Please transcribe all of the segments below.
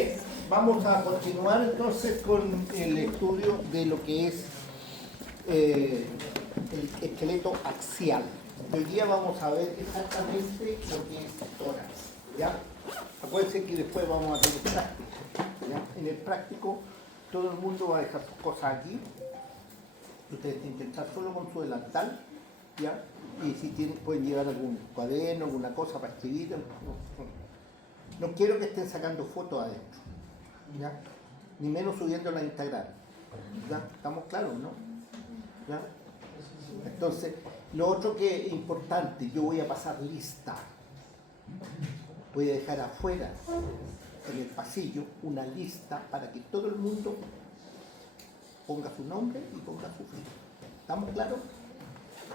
Bien, vamos a continuar entonces con el estudio de lo que es el esqueleto axial. Hoy día vamos a ver exactamente lo que es tórax, ¿ya? Acuérdense que después vamos a tener práctico, ¿ya? En el práctico todo el mundo va a dejar sus cosas aquí. Ustedes tienen que entrar solo con su delantal, ¿ya? Y si tienen, pueden llevar algún cuaderno, alguna cosa para escribir. No quiero que estén sacando fotos adentro, ¿ya? Ni menos subiéndola a Instagram, ¿ya? ¿Estamos claros, no? ¿Ya? Entonces, lo otro que es importante, yo voy a pasar lista. Voy a dejar afuera, en el pasillo, una lista para que todo el mundo ponga su nombre y ponga su firma. ¿Estamos claros?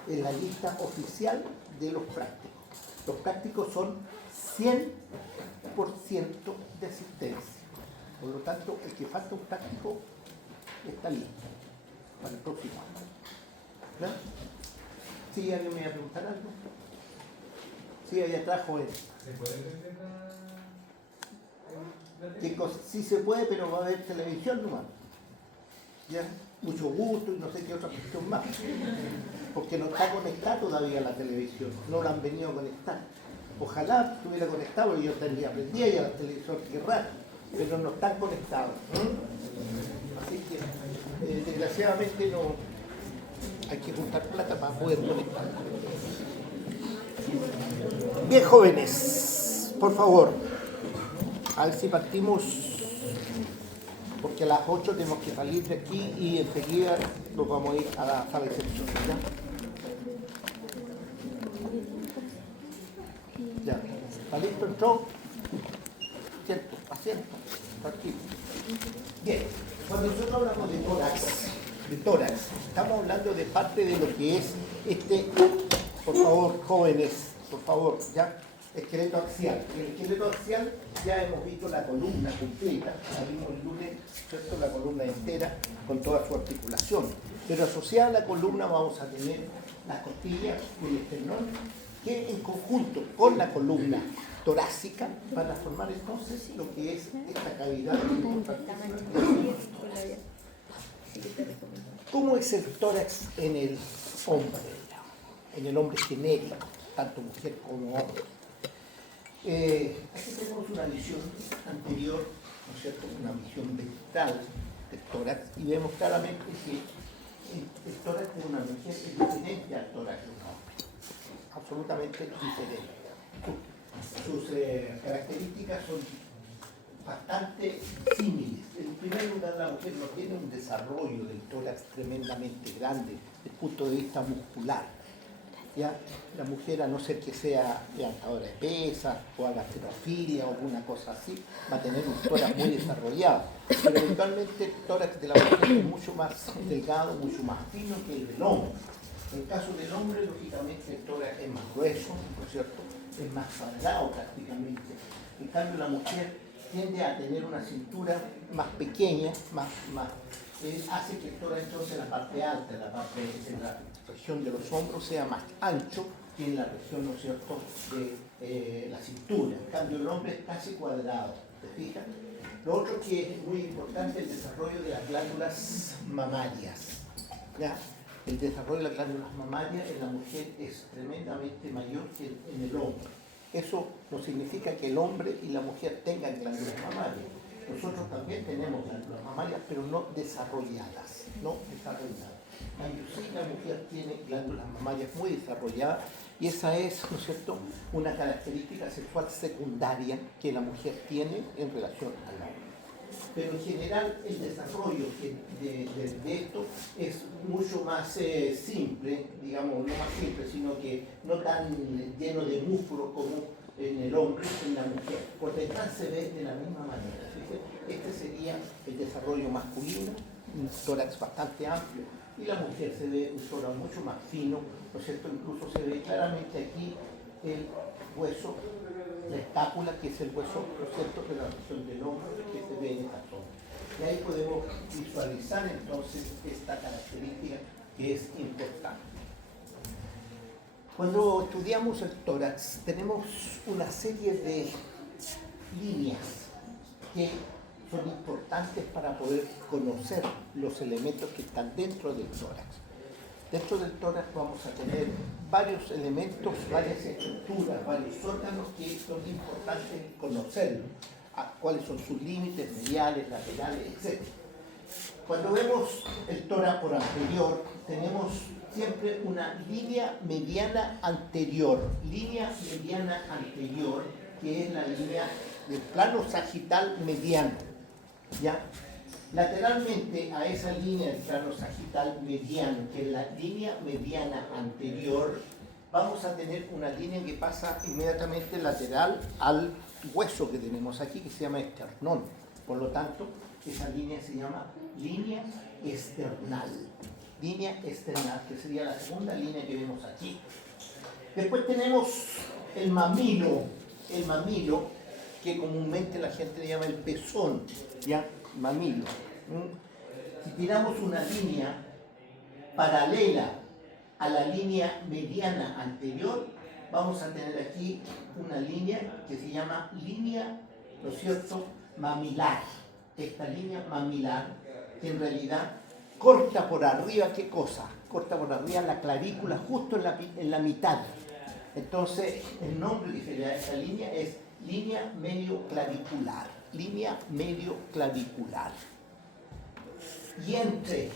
Es la lista oficial de los prácticos. Los prácticos son 100% de asistencia. Por lo tanto, el que falta un práctico está listo para el próximo año. ¿Verdad? ¿Sí? ¿Alguien me va a preguntar algo? Sí, allá trajo él. ¿Se puede vender la ¿Qué cosa? Sí se puede, pero va a haber televisión nomás. ¿Ya? Mucho gusto y no sé qué otra cuestión más. Porque no está conectada todavía la televisión. No la han venido a conectar. Ojalá estuviera conectado y yo tendría aprendido ya la televisión, qué raro. Pero no están conectados. Así que, desgraciadamente, no hay que juntar plata para poder conectar. Bien, jóvenes, por favor, a ver si partimos, porque a las 8 tenemos que salir de aquí y enseguida nos vamos a ir a la sala de sección. ¿Ya? ¿Está listo el show? Asiento, asiento, tranquilo. Bien, cuando nosotros hablamos de tórax, estamos hablando de parte de lo que es por favor, jóvenes, por favor, ¿ya? Esqueleto axial. El esqueleto axial ya hemos visto la columna completa, la vimos el lunes, ¿cierto? La columna entera con toda su articulación. Pero asociada a la columna vamos a tener las costillas y el esternón, que en conjunto con la columna torácica van a formar entonces lo que es esta cavidad importantísima. ¿Cómo es el tórax en el hombre? En el hombre genérico, tanto mujer como hombre. Aquí tenemos una visión anterior, ¿no es cierto? Una visión ventral del tórax y vemos claramente que el tórax de una mujer es diferente al tórax de un hombre, absolutamente diferente. Sus características son bastante similares. En primer lugar, la mujer no tiene un desarrollo del tórax tremendamente grande desde el punto de vista muscular. ¿Ya? La mujer, a no ser que sea levantadora de pesas o haga halterofilia o alguna cosa así, va a tener un tórax muy desarrollado. Pero eventualmente el tórax de la mujer es mucho más delgado, mucho más fino que el del hombre. En el caso del hombre, lógicamente, el tórax es más grueso, ¿no es cierto? Es más cuadrado prácticamente. En cambio, la mujer tiende a tener una cintura más pequeña, hace que el tórax entonces la parte alta, la parte de la región de los hombros sea más ancho que en la región, ¿no es cierto?, de la cintura. En cambio, el hombre es casi cuadrado, ¿te fijas? Lo otro que es muy importante es el desarrollo de las glándulas mamarias. ¿Ya? El desarrollo de las glándulas mamarias en la mujer es tremendamente mayor que en el hombre. Eso no significa que el hombre y la mujer tengan glándulas mamarias. Nosotros también tenemos glándulas mamarias, pero no desarrolladas. Sí, la mujer tiene glándulas mamarias muy desarrolladas y esa es, ¿no es cierto?, una característica sexual secundaria que la mujer tiene en relación al hombre. Pero en general el desarrollo de esto es mucho más simple, digamos, no más simple, sino que no tan lleno de músculo como en el hombre y en la mujer. Por detrás se ve de la misma manera. Este sería el desarrollo masculino, un tórax bastante amplio, y la mujer se ve un tórax mucho más fino, ¿no es cierto? Incluso se ve claramente aquí el hueso, la escápula, que es el hueso, ¿no es cierto?, de la región del hombro, que se ve en esta zona. Y ahí podemos visualizar entonces esta característica que es importante. Cuando estudiamos el tórax tenemos una serie de líneas que son importantes para poder conocer los elementos que están dentro del tórax. Dentro del tórax vamos a tener varios elementos, varias estructuras, varios órganos que son importantes conocerlos, cuáles son sus límites mediales, laterales, etc. Cuando vemos el tórax por anterior, tenemos siempre una línea mediana anterior, que es la línea del plano sagital mediano, ¿ya? Lateralmente a esa línea del plano sagital mediano, que es la línea mediana anterior, vamos a tener una línea que pasa inmediatamente lateral al hueso que tenemos aquí, que se llama esternón. Por lo tanto, esa línea se llama línea esternal. Línea esternal, que sería la segunda línea que vemos aquí. Después tenemos el mamilo, que comúnmente la gente le llama el pezón, ¿ya? Mamilo. Si tiramos una línea paralela a la línea mediana anterior, vamos a tener aquí una línea que se llama línea, ¿no es cierto?, mamilar. Esta línea mamilar, que en realidad corta por arriba, ¿qué cosa? Corta por arriba la clavícula justo en la mitad. Entonces, el nombre que se le da a esta línea es línea medio clavicular. Línea medio clavicular. Y entre,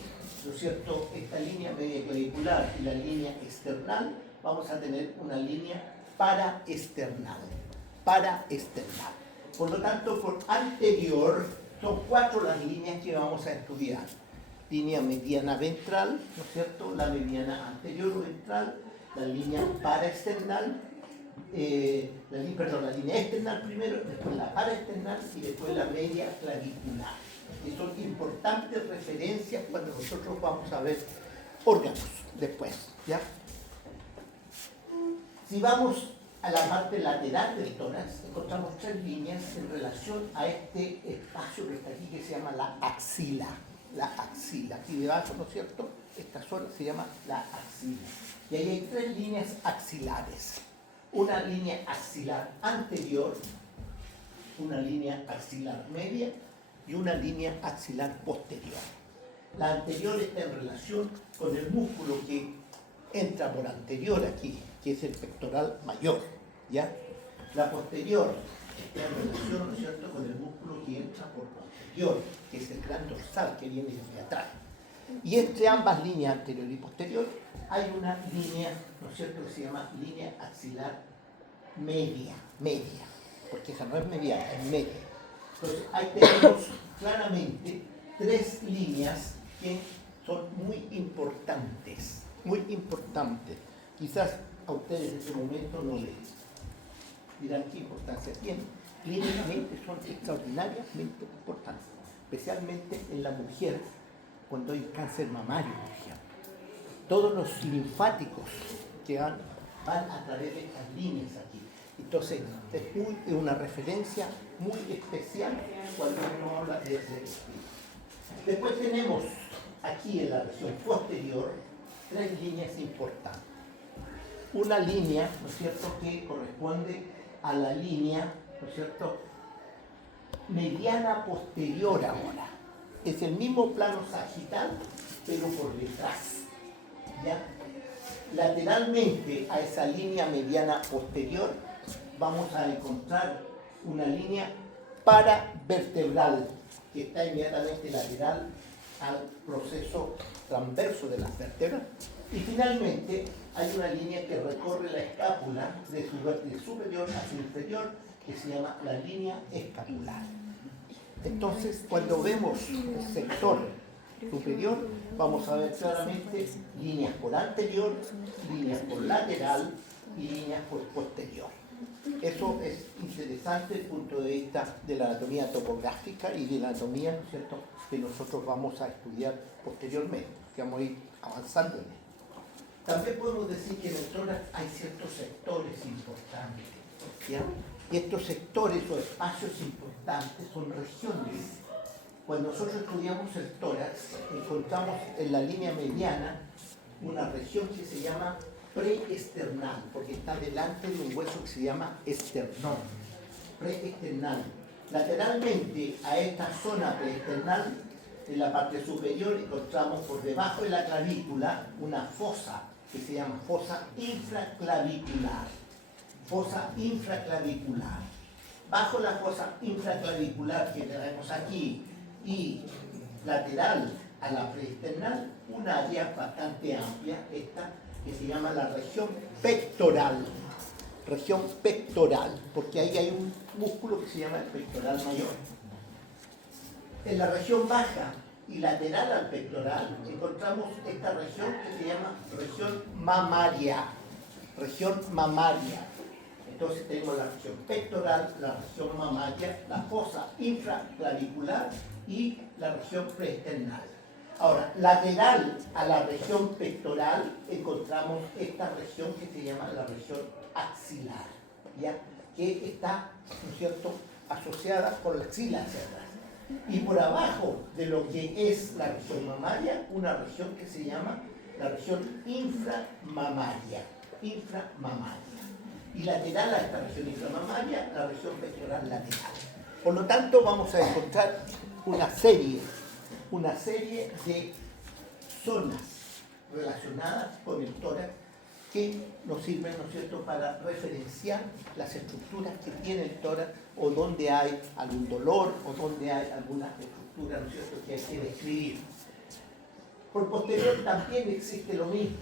¿no es cierto?, esta línea media clavicular y la línea external, vamos a tener una línea paraesternal. Paraesternal. Por lo tanto, por anterior, son 4 las líneas que vamos a estudiar. Línea mediana ventral, ¿no es cierto?, la mediana anterior ventral, la línea paraesternal, la línea external primero, después la paraesternal y después la media clavicular. Que son importantes referencias cuando nosotros vamos a ver órganos después, ¿ya? Si vamos a la parte lateral del tórax, encontramos 3 líneas en relación a este espacio que está aquí, que se llama la axila. La axila, aquí debajo, ¿no es cierto? Esta zona se llama la axila. Y ahí hay 3 líneas axilares. Una línea axilar anterior, una línea axilar media y una línea axilar posterior. La anterior está en relación con el músculo que entra por anterior aquí, que es el pectoral mayor, ¿ya? La posterior está en relación, ¿no es cierto?, con el músculo que entra por posterior, que es el gran dorsal que viene desde atrás. Y entre ambas líneas anterior y posterior hay una línea, ¿no es cierto?, que se llama línea axilar media, porque esa no es mediana, es media. Entonces ahí tenemos claramente 3 líneas que son muy importantes, muy importantes. Quizás a ustedes en este momento no les dirán qué importancia tienen. Clínicamente son extraordinariamente importantes, especialmente en la mujer cuando hay cáncer mamario, por ejemplo. Todos los linfáticos que van a través de estas líneas aquí. Entonces, es una referencia muy especial cuando uno habla de ese espíritu. Después tenemos aquí en la región posterior 3 líneas importantes. Una línea, ¿no es cierto?, que corresponde a la línea, ¿no es cierto?, mediana posterior ahora. Es el mismo plano sagital, pero por detrás, ¿ya? Lateralmente a esa línea mediana posterior vamos a encontrar una línea paravertebral que está inmediatamente lateral al proceso transverso de las vértebras. Y finalmente hay una línea que recorre la escápula de su vértice superior hacia inferior, que se llama la línea escapular. Entonces, cuando vemos el sector superior, vamos a ver claramente líneas por anterior, líneas por lateral y líneas por posterior. Eso es interesante desde el punto de vista de la anatomía topográfica y de la anatomía, ¿no es cierto?, que nosotros vamos a estudiar posteriormente, que vamos a ir avanzando en esto. También podemos decir que en el tórax hay ciertos sectores importantes, ¿ya? Y estos sectores o espacios importantes son regiones. Cuando nosotros estudiamos el tórax, encontramos en la línea mediana una región que se llama preesternal, porque está delante de un hueso que se llama esternón. Preesternal. Lateralmente a esta zona preesternal, en la parte superior encontramos por debajo de la clavícula una fosa que se llama fosa infraclavicular. Fosa infraclavicular. Bajo la fosa infraclavicular que tenemos aquí y lateral a la preesternal, una área bastante amplia, esta que se llama la región pectoral. Región pectoral, porque ahí hay un músculo que se llama el pectoral mayor. En la región baja y lateral al pectoral encontramos esta región que se llama región mamaria. Región mamaria. Entonces tenemos la región pectoral, la región mamaria, la fosa infraclavicular y la región preesternal. Ahora, lateral a la región pectoral encontramos esta región que se llama la región axilar, ¿ya? Que está, ¿no es cierto?, asociada con la axila hacia atrás. Y por abajo de lo que es la región mamaria, una región que se llama la región inframamaria. Inframamaria. Y lateral a esta región inframamaria, la región pectoral lateral. Por lo tanto, vamos a encontrar una serie de zonas relacionadas con el tórax que nos sirven, ¿no es cierto?, para referenciar las estructuras que tiene el tórax o donde hay algún dolor o donde hay alguna estructura, ¿no es cierto?, que hay que describir. Por posterior también existe lo mismo.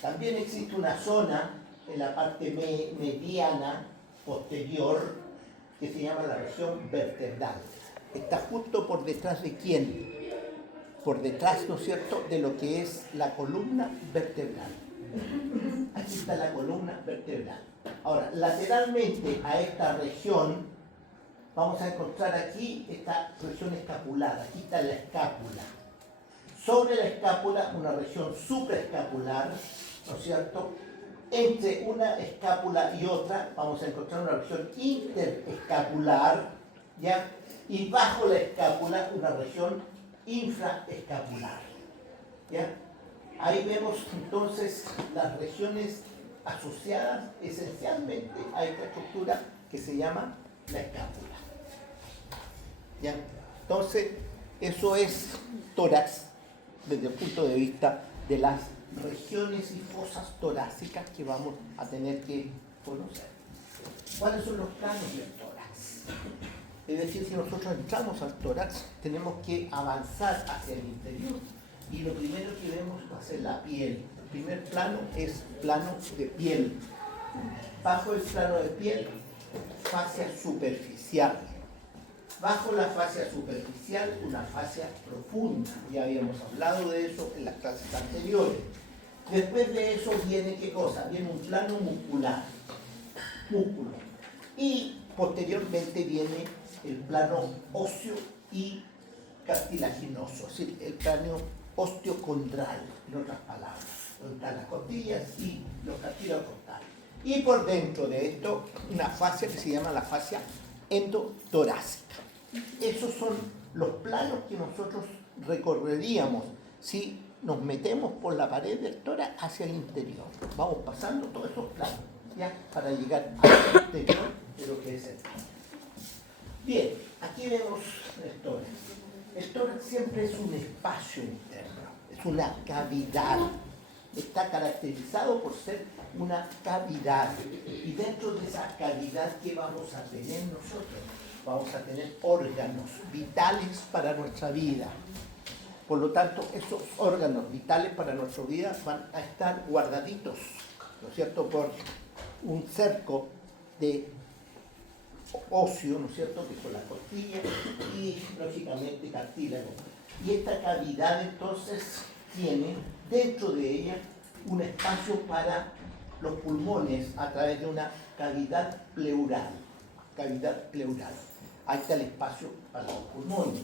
También existe una zona en la parte mediana posterior que se llama la región vertebral. Está justo por detrás de quién, por detrás, ¿no es cierto?, de lo que es la columna vertebral. Aquí está la columna vertebral. Ahora, lateralmente a esta región vamos a encontrar aquí esta región escapular. Aquí está la escápula. Sobre la escápula una región supraescapular, ¿no es cierto? Entre una escápula y otra vamos a encontrar una región interescapular, ¿ya? Y bajo la escápula una región infraescapular, ¿ya? Ahí vemos entonces las regiones asociadas esencialmente a esta estructura que se llama la escápula, ¿ya? Entonces, eso es tórax desde el punto de vista de las regiones y fosas torácicas que vamos a tener que conocer. ¿Cuáles son los planos del tórax? Es decir, si nosotros entramos al tórax, tenemos que avanzar hacia el interior y lo primero que vemos va a ser la piel. El primer plano es plano de piel. Bajo el plano de piel, fascia superficial. Bajo la fascia superficial, una fascia profunda. Ya habíamos hablado de eso en las clases anteriores. Después de eso viene, ¿qué cosa? Viene un plano muscular. Músculo. Y posteriormente viene el plano óseo y cartilaginoso, es decir, el plano osteocondral, en otras palabras, donde están las costillas y los cartílagos costales. Y por dentro de esto, una fascia que se llama la fascia endotorácica. Esos son los planos que nosotros recorreríamos si nos metemos por la pared del tórax hacia el interior. Vamos pasando todos esos planos, ¿ya?, para llegar al interior de lo que es el tórax. Bien, aquí vemos el tórax. El tórax siempre es un espacio interno, es una cavidad. Está caracterizado por ser una cavidad. Y dentro de esa cavidad, ¿qué vamos a tener nosotros? Vamos a tener órganos vitales para nuestra vida. Por lo tanto, esos órganos vitales para nuestra vida van a estar guardaditos, ¿no es cierto?, por un cerco de óseo, ¿no es cierto?, que son las costillas y, lógicamente, cartílago. Y esta cavidad, entonces, tiene dentro de ella un espacio para los pulmones a través de una cavidad pleural. Cavidad pleural. Ahí está el espacio para los pulmones.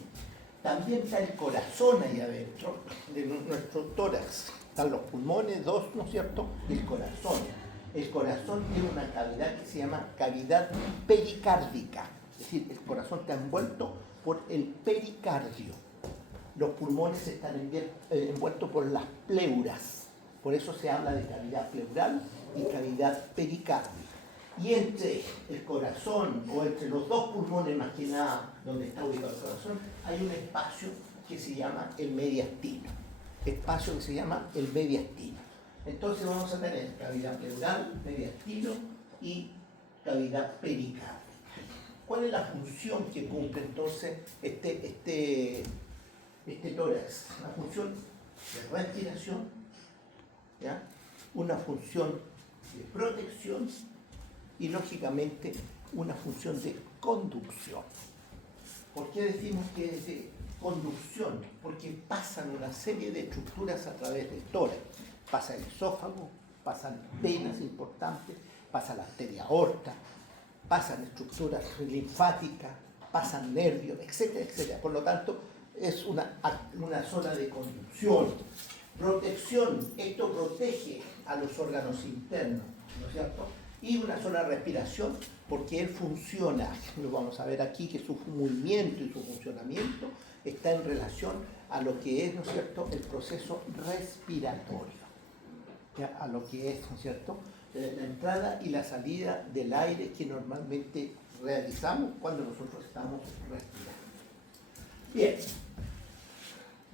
También está el corazón ahí adentro de nuestro tórax. Están los pulmones, dos, ¿no es cierto?, y el corazón. El corazón tiene una cavidad que se llama cavidad pericárdica. Es decir, el corazón está envuelto por el pericardio. Los pulmones están envueltos por las pleuras. Por eso se habla de cavidad pleural y cavidad pericárdica. Y entre el corazón, o entre los dos pulmones más que nada, donde está ubicado el corazón, hay un espacio que se llama el mediastino. Espacio que se llama el mediastino. Entonces vamos a tener cavidad pleural, mediastino y cavidad pericárdica. ¿Cuál es la función que cumple entonces este tórax? Una función de respiración, ¿ya? Una función de protección y lógicamente una función de conducción. ¿Por qué decimos que es de conducción? Porque pasan una serie de estructuras a través del tórax. Pasa el esófago, pasan venas importantes, pasa la arteria aorta, pasan estructuras linfáticas, pasan nervios, etcétera, etcétera. Por lo tanto, es una zona de conducción. Protección, esto protege a los órganos internos, ¿no es cierto? Y una sola respiración, porque él funciona, lo vamos a ver aquí, que su movimiento y su funcionamiento está en relación a lo que es, ¿no es cierto?, el proceso respiratorio, ¿ya? A lo que es, ¿no es cierto?, la entrada y la salida del aire que normalmente realizamos cuando nosotros estamos respirando. Bien,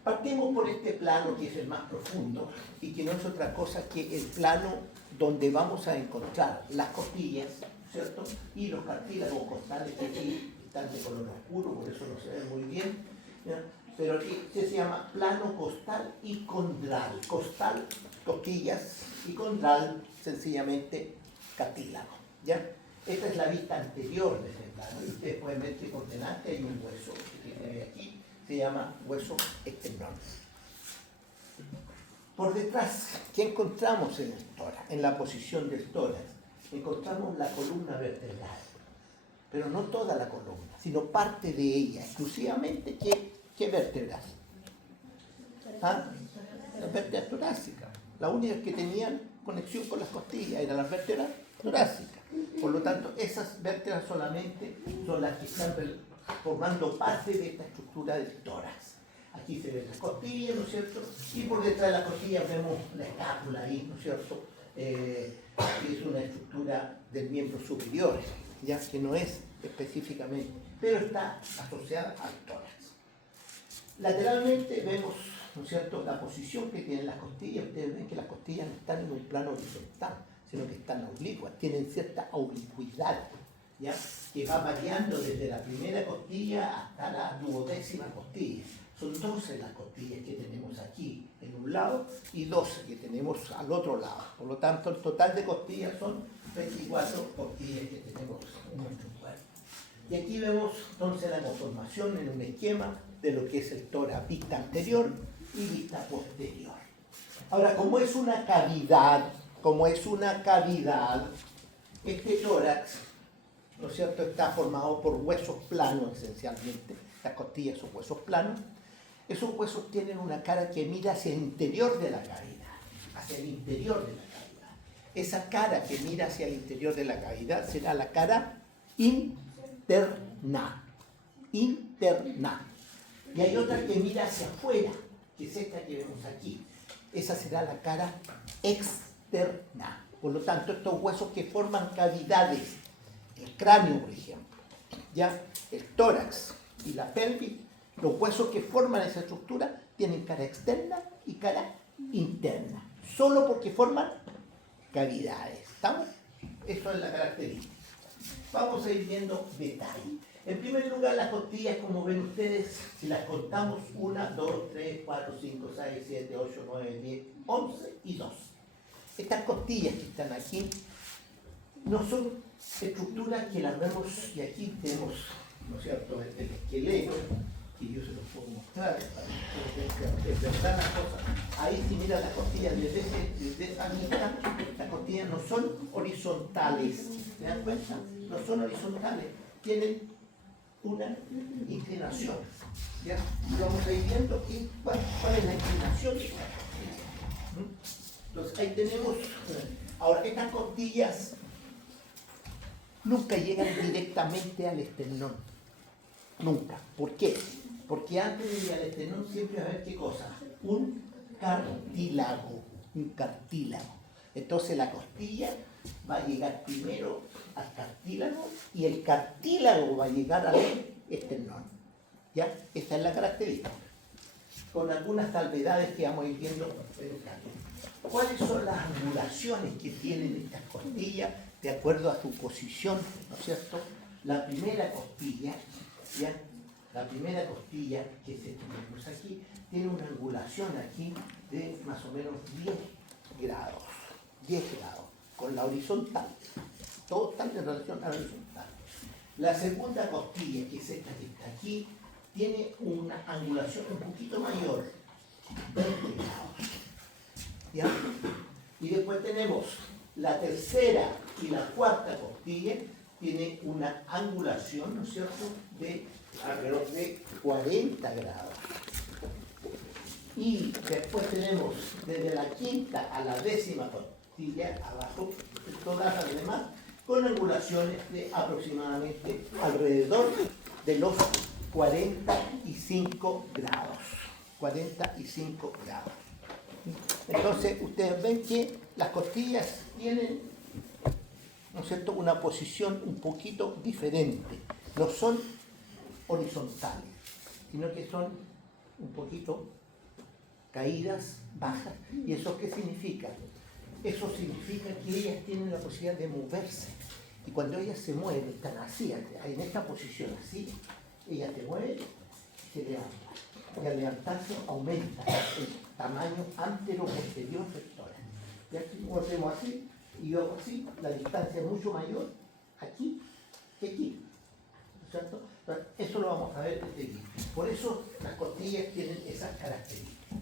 partimos por este plano que es el más profundo y que no es otra cosa que el plano donde vamos a encontrar las costillas, ¿cierto? Y los cartílagos costales que aquí están de color oscuro, por eso no se ve muy bien, ¿ya? Pero aquí se llama plano costal y condral. Costal, costillas, y condral, sencillamente cartílago, ¿ya? Esta es la vista anterior de este plano y ustedes pueden ver que por delante hay un hueso que tiene aquí, se llama hueso esternón. Por detrás, ¿qué encontramos en el tórax? En la posición del tórax encontramos la columna vertebral, pero no toda la columna, sino parte de ella, exclusivamente. ¿Qué vértebras? ¿Ah? Las vértebras torácicas. Las únicas que tenían conexión con las costillas eran las vértebras torácicas. Por lo tanto, esas vértebras solamente son las que están formando parte de esta estructura del tórax. Aquí se ven las costillas, ¿no es cierto? Y por detrás de las costillas vemos la escápula ahí, ¿no es cierto? Que es una estructura del miembro superior, ya que no es específicamente, pero está asociada al tórax. Lateralmente vemos, ¿no es cierto?, la posición que tienen las costillas. Ustedes ven que las costillas no están en un plano horizontal, sino que están oblicuas, tienen cierta oblicuidad, ¿ya?, que va variando desde la primera costilla hasta la 12ª costilla. Son 12 las costillas que tenemos aquí en un lado y 12 que tenemos al otro lado. Por lo tanto, el total de costillas son 24 costillas que tenemos en nuestro cuerpo. Y aquí vemos entonces la conformación en un esquema de lo que es el tórax, vista anterior y vista posterior. Ahora, como es una cavidad, este tórax, ¿no es cierto?, está formado por huesos planos esencialmente. Las costillas son huesos planos. Esos huesos tienen una cara que mira hacia el interior de la cavidad, hacia el interior de la cavidad. Esa cara que mira hacia el interior de la cavidad será la cara interna. Y hay otra que mira hacia afuera, que es esta que vemos aquí. Esa será la cara externa. Por lo tanto, estos huesos que forman cavidades, el cráneo, por ejemplo, ya el tórax y la pelvis, los huesos que forman esa estructura tienen cara externa y cara interna, solo porque forman cavidades. ¿Estamos? Eso es la característica. Vamos a ir viendo detalles. En primer lugar, las costillas, como ven ustedes, si las contamos, 1, 2, 3, 4, 5, 6, 7, 8, 9, 10, 11 y 12. Estas costillas que están aquí no son estructuras que las vemos, y aquí tenemos, ¿no es cierto?, el esqueleto, que yo se los puedo mostrar, es verdad la cosa. Ahí si miran las costillas desde esa mitad, las costillas no son horizontales, ¿se dan cuenta? No son horizontales, tienen una inclinación, ¿ya? Y vamos a ir viendo cuál es la inclinación de esta costilla. Entonces ahí tenemos, ahora estas costillas nunca llegan directamente al esternón, nunca. ¿Por qué? Porque antes de ir al esternón siempre va a haber, ¿qué cosa? Un cartílago. Entonces la costilla va a llegar primero al cartílago y el cartílago va a llegar al esternón. ¿Ya? Esa es la característica. Con algunas salvedades que vamos a ir viendo en el camino. ¿Cuáles son las angulaciones que tienen estas costillas de acuerdo a su posición? ¿No es cierto? La primera costilla, ¿ya? La primera costilla que se tenemos aquí, tiene una angulación aquí de más o menos 10 grados. 10 grados, con la horizontal. Todos están en relación a la horizontal. La segunda costilla, que es esta que está aquí, tiene una angulación un poquito mayor, 20 grados. ¿Ya? Y después tenemos la tercera y la cuarta costilla, tiene una angulación, ¿no es cierto?, de alrededor de 40 grados. Y después tenemos desde la quinta a la décima costilla, abajo, todas las demás, con angulaciones de aproximadamente alrededor de los 45 grados. 45 grados. Entonces, ustedes ven que las costillas tienen, ¿no es cierto?, una posición un poquito diferente. No son horizontales, sino que son un poquito caídas, bajas. ¿Y eso qué significa? Eso significa que ellas tienen la posibilidad de moverse. Y cuando ellas se mueven, están así, en esta posición así, ellas se mueven y se levantan. Y al levantarse aumenta el tamaño antero-posterior rectora. Y aquí lo hacemos así, y yo hago así, la distancia es mucho mayor aquí que aquí. ¿No es cierto? Entonces, eso lo vamos a ver desde aquí. Por eso las costillas tienen esas características.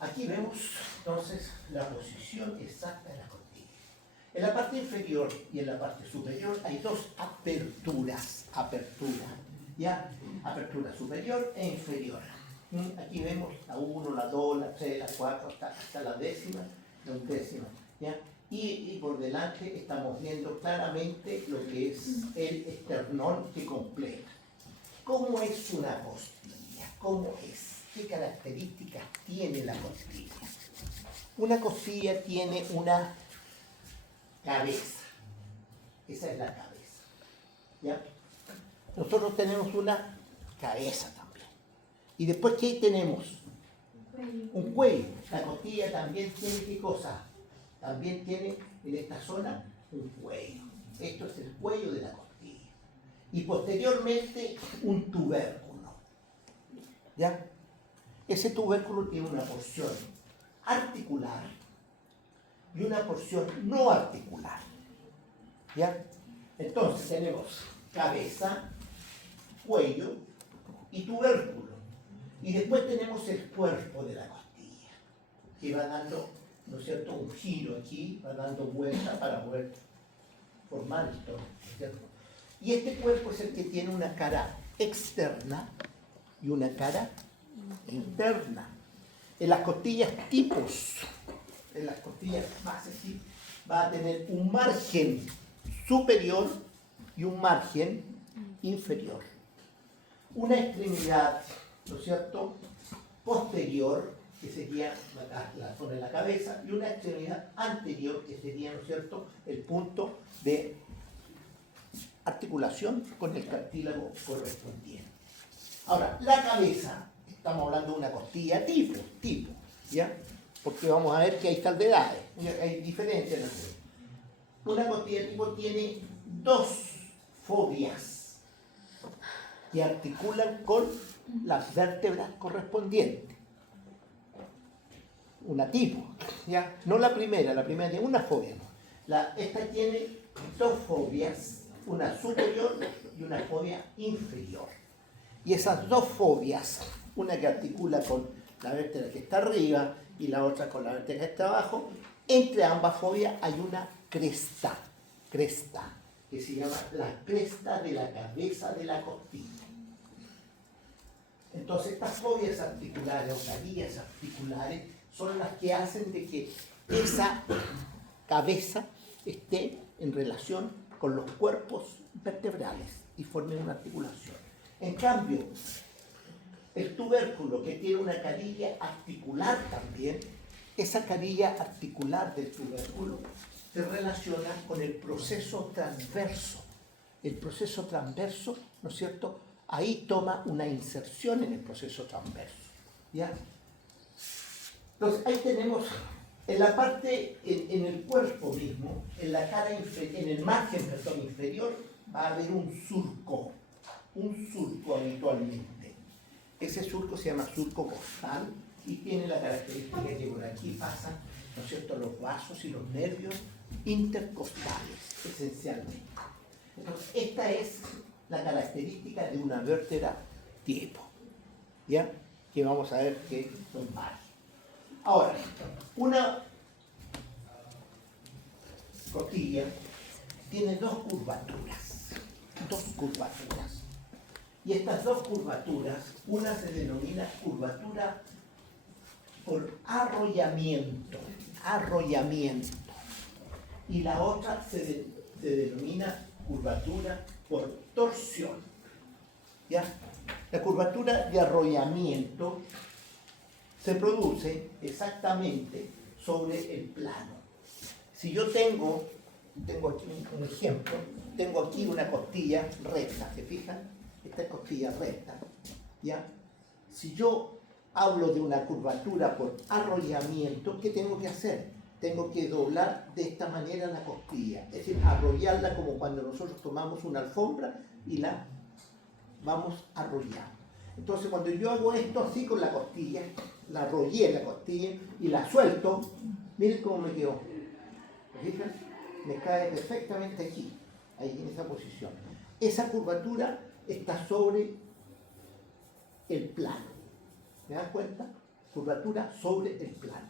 Aquí vemos entonces la posición exacta de la costilla. En la parte inferior y en la parte superior hay dos aperturas. ¿Ya? Apertura superior e inferior. Aquí vemos la 1, la 2, la 3, la 4, hasta la décima, la undécima. ¿Ya? Y por delante estamos viendo claramente lo que es el esternón que completa. ¿Cómo es una costilla? ¿Cómo es? ¿Qué características tiene la costilla? Una costilla tiene una cabeza. Esa es la cabeza. ¿Ya? Nosotros tenemos una cabeza también. Y después, ¿qué tenemos? Un cuello. La costilla también tiene, ¿qué cosa? También tiene en esta zona un cuello. Esto es el cuello de la costilla. Y posteriormente un tubérculo. ¿Ya? Ese tubérculo tiene una porción articular y una porción no articular. ¿Ya? Entonces tenemos cabeza, cuello y tubérculo. Y después tenemos el cuerpo de la costilla, que va dando, ¿no es cierto?, un giro aquí, va dando vuelta para poder formar esto, ¿no es cierto? Y este cuerpo es el que tiene una cara externa y una cara interna. En las costillas tipos, en las costillas bases, ¿sí?, va a tener un margen superior y un margen inferior. Una extremidad, ¿no es cierto?, posterior, que sería la zona de la cabeza, y una extremidad anterior, que sería, ¿no es cierto?, el punto de articulación con el cartílago correspondiente. Ahora, la cabeza, estamos hablando de una costilla tipo, ¿ya? Porque vamos a ver que hay salvedades, hay diferencias. Una costilla tipo tiene dos fobias que articulan con las vértebras correspondientes. Una tipo, ¿ya? No la primera tiene una fobia, ¿no? Esta tiene dos fobias, una superior y una fobia inferior. Y esas dos fobias, una que articula con la vértebra que está arriba y la otra con la vértebra que está abajo, entre ambas fobias hay una cresta, que se llama la cresta de la cabeza de la costilla. Entonces, estas fobias articulares o carillas articulares son las que hacen de que esa cabeza esté en relación con los cuerpos vertebrales y formen una articulación. En cambio, el tubérculo, que tiene una carilla articular también, esa carilla articular del tubérculo se relaciona con el proceso transverso. El proceso transverso, ¿no es cierto?, ahí toma una inserción en el proceso transverso, ¿ya? Entonces, ahí tenemos, en la parte, en el cuerpo mismo, en la cara en el margen, inferior, va a haber un surco habitualmente. Ese surco se llama surco costal y tiene la característica de que por aquí pasan, ¿no es cierto?, los vasos y los nervios intercostales, esencialmente. Entonces, esta es la característica de una vértebra tipo, ¿ya? Que vamos a ver que son varias. Ahora, una costilla tiene dos curvaturas. Y estas dos curvaturas, una se denomina curvatura por arrollamiento, y la otra se denomina curvatura por torsión, ¿ya? La curvatura de arrollamiento se produce exactamente sobre el plano. Si yo tengo aquí un ejemplo, tengo aquí una costilla recta, ¿se fijan? Esta es costilla recta, ¿ya? Si yo hablo de una curvatura por arrollamiento, ¿qué tengo que hacer? Tengo que doblar de esta manera la costilla, es decir, arrollarla como cuando nosotros tomamos una alfombra y la vamos arrollando. Entonces, cuando yo hago esto así con la costilla, la arrollé la costilla y la suelto, miren cómo me quedó. ¿Se fijan? Me cae perfectamente aquí, ahí en esa posición. Esa curvatura está sobre el plano. ¿Me das cuenta? Curvatura sobre el plano.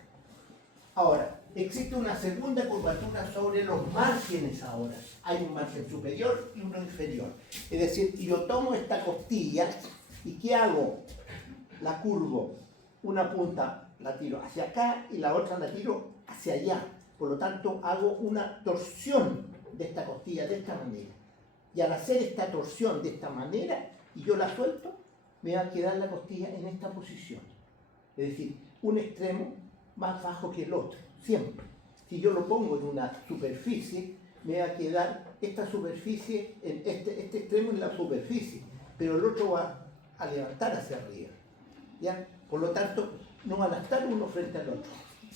Ahora, existe una segunda curvatura sobre los márgenes ahora. Hay un margen superior y uno inferior. Es decir, yo tomo esta costilla y ¿qué hago? La curvo. Una punta la tiro hacia acá y la otra la tiro hacia allá. Por lo tanto, hago una torsión de esta costilla de esta manera. Y al hacer esta torsión de esta manera, y yo la suelto, me va a quedar la costilla en esta posición. Es decir, un extremo más bajo que el otro, siempre. Si yo lo pongo en una superficie, me va a quedar esta superficie, este extremo en la superficie, pero el otro va a levantar hacia arriba, ¿ya? Por lo tanto, no van a estar uno frente al otro.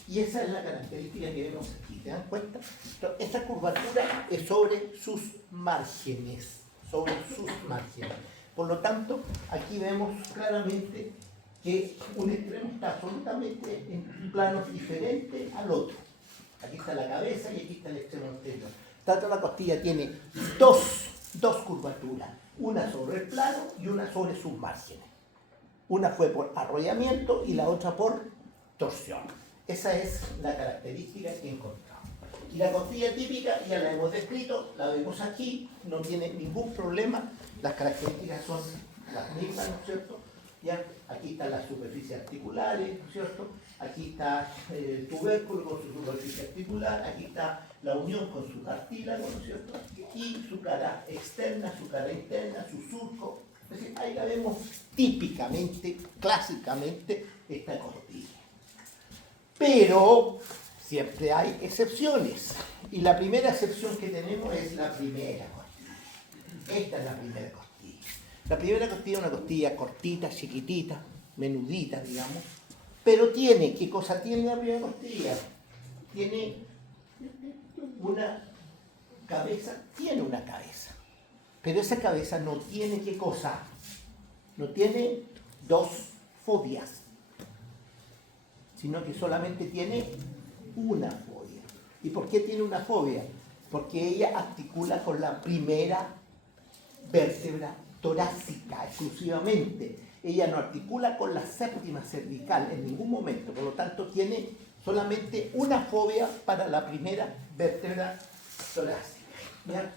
Y esa es la característica que vemos aquí, ¿te dan cuenta? Entonces, esta curvatura es sobre sus márgenes, Por lo tanto, aquí vemos claramente que un extremo está absolutamente en planos diferentes al otro. Aquí está la cabeza y aquí está el extremo anterior. Tanto la costilla tiene dos curvaturas, una sobre el plano y una sobre sus márgenes. Una fue por arrollamiento y la otra por torsión. Esa es la característica que encontramos. Y la costilla típica ya la hemos descrito, la vemos aquí, no tiene ningún problema, las características son las mismas, ¿no es cierto? ¿Ya? Aquí están las superficies articulares, ¿no es cierto? Aquí está el tubérculo con su superficie articular, aquí está la unión con su cartílago, ¿no es cierto? Y su cara externa, su cara interna, su surco. Es decir, ahí la vemos típicamente, clásicamente, esta costilla. Pero siempre hay excepciones. Y la primera excepción que tenemos es la primera costilla. Esta es la primera costilla. La primera costilla es una costilla cortita, chiquitita, menudita, digamos. Pero tiene, ¿qué cosa tiene la primera costilla? Tiene una cabeza, Pero esa cabeza no tiene, ¿qué cosa? No tiene dos fobias, sino que solamente tiene una fobia. ¿Y por qué tiene una fobia? Porque ella articula con la primera vértebra torácica exclusivamente. Ella no articula con la séptima cervical en ningún momento, por lo tanto tiene solamente una fobia para la primera vértebra torácica. ¿Ya?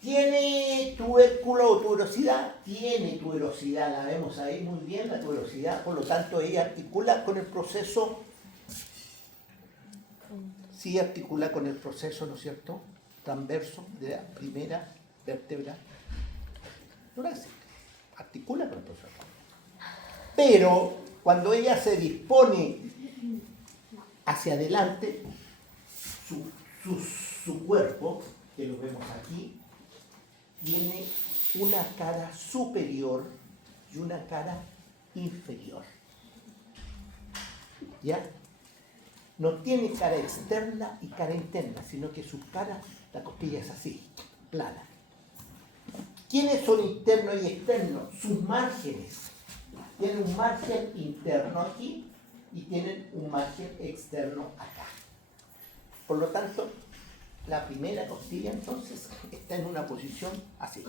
¿Tiene tubérculo o tuberosidad? Tiene tuberosidad, la vemos ahí muy bien, la tuberosidad, por lo tanto ella articula con el proceso, sí articula con el proceso, ¿no es cierto?, transverso de la primera vértebra torácica, articula con el proceso. Pero cuando ella se dispone hacia adelante, su cuerpo, que lo vemos aquí, tiene una cara superior y una cara inferior. ¿Ya? No tiene cara externa y cara interna, sino que su cara, la costilla es así, plana. ¿Quiénes son internos y externos? Sus márgenes. Tienen un margen interno aquí y tienen un margen externo acá. Por lo tanto, la primera costilla entonces está en una posición así.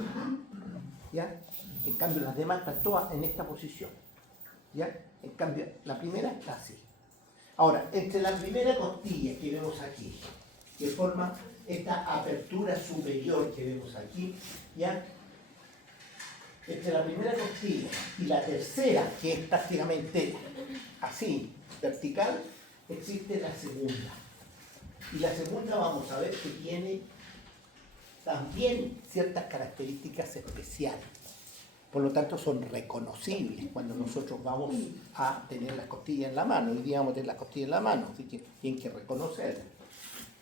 ¿Ya? En cambio las demás están todas en esta posición. ¿Ya? En cambio la primera está así. Ahora, entre la primera costilla que vemos aquí, que forma esta apertura superior que vemos aquí, ¿ya? Entre la primera costilla y la tercera, que es prácticamente así, vertical, existe la segunda. Y la segunda vamos a ver que tiene también ciertas características especiales. Por lo tanto, son reconocibles cuando nosotros vamos a tener las costillas en la mano. Hoy día vamos a tener las costillas en la mano, así que tienen que reconocerlas.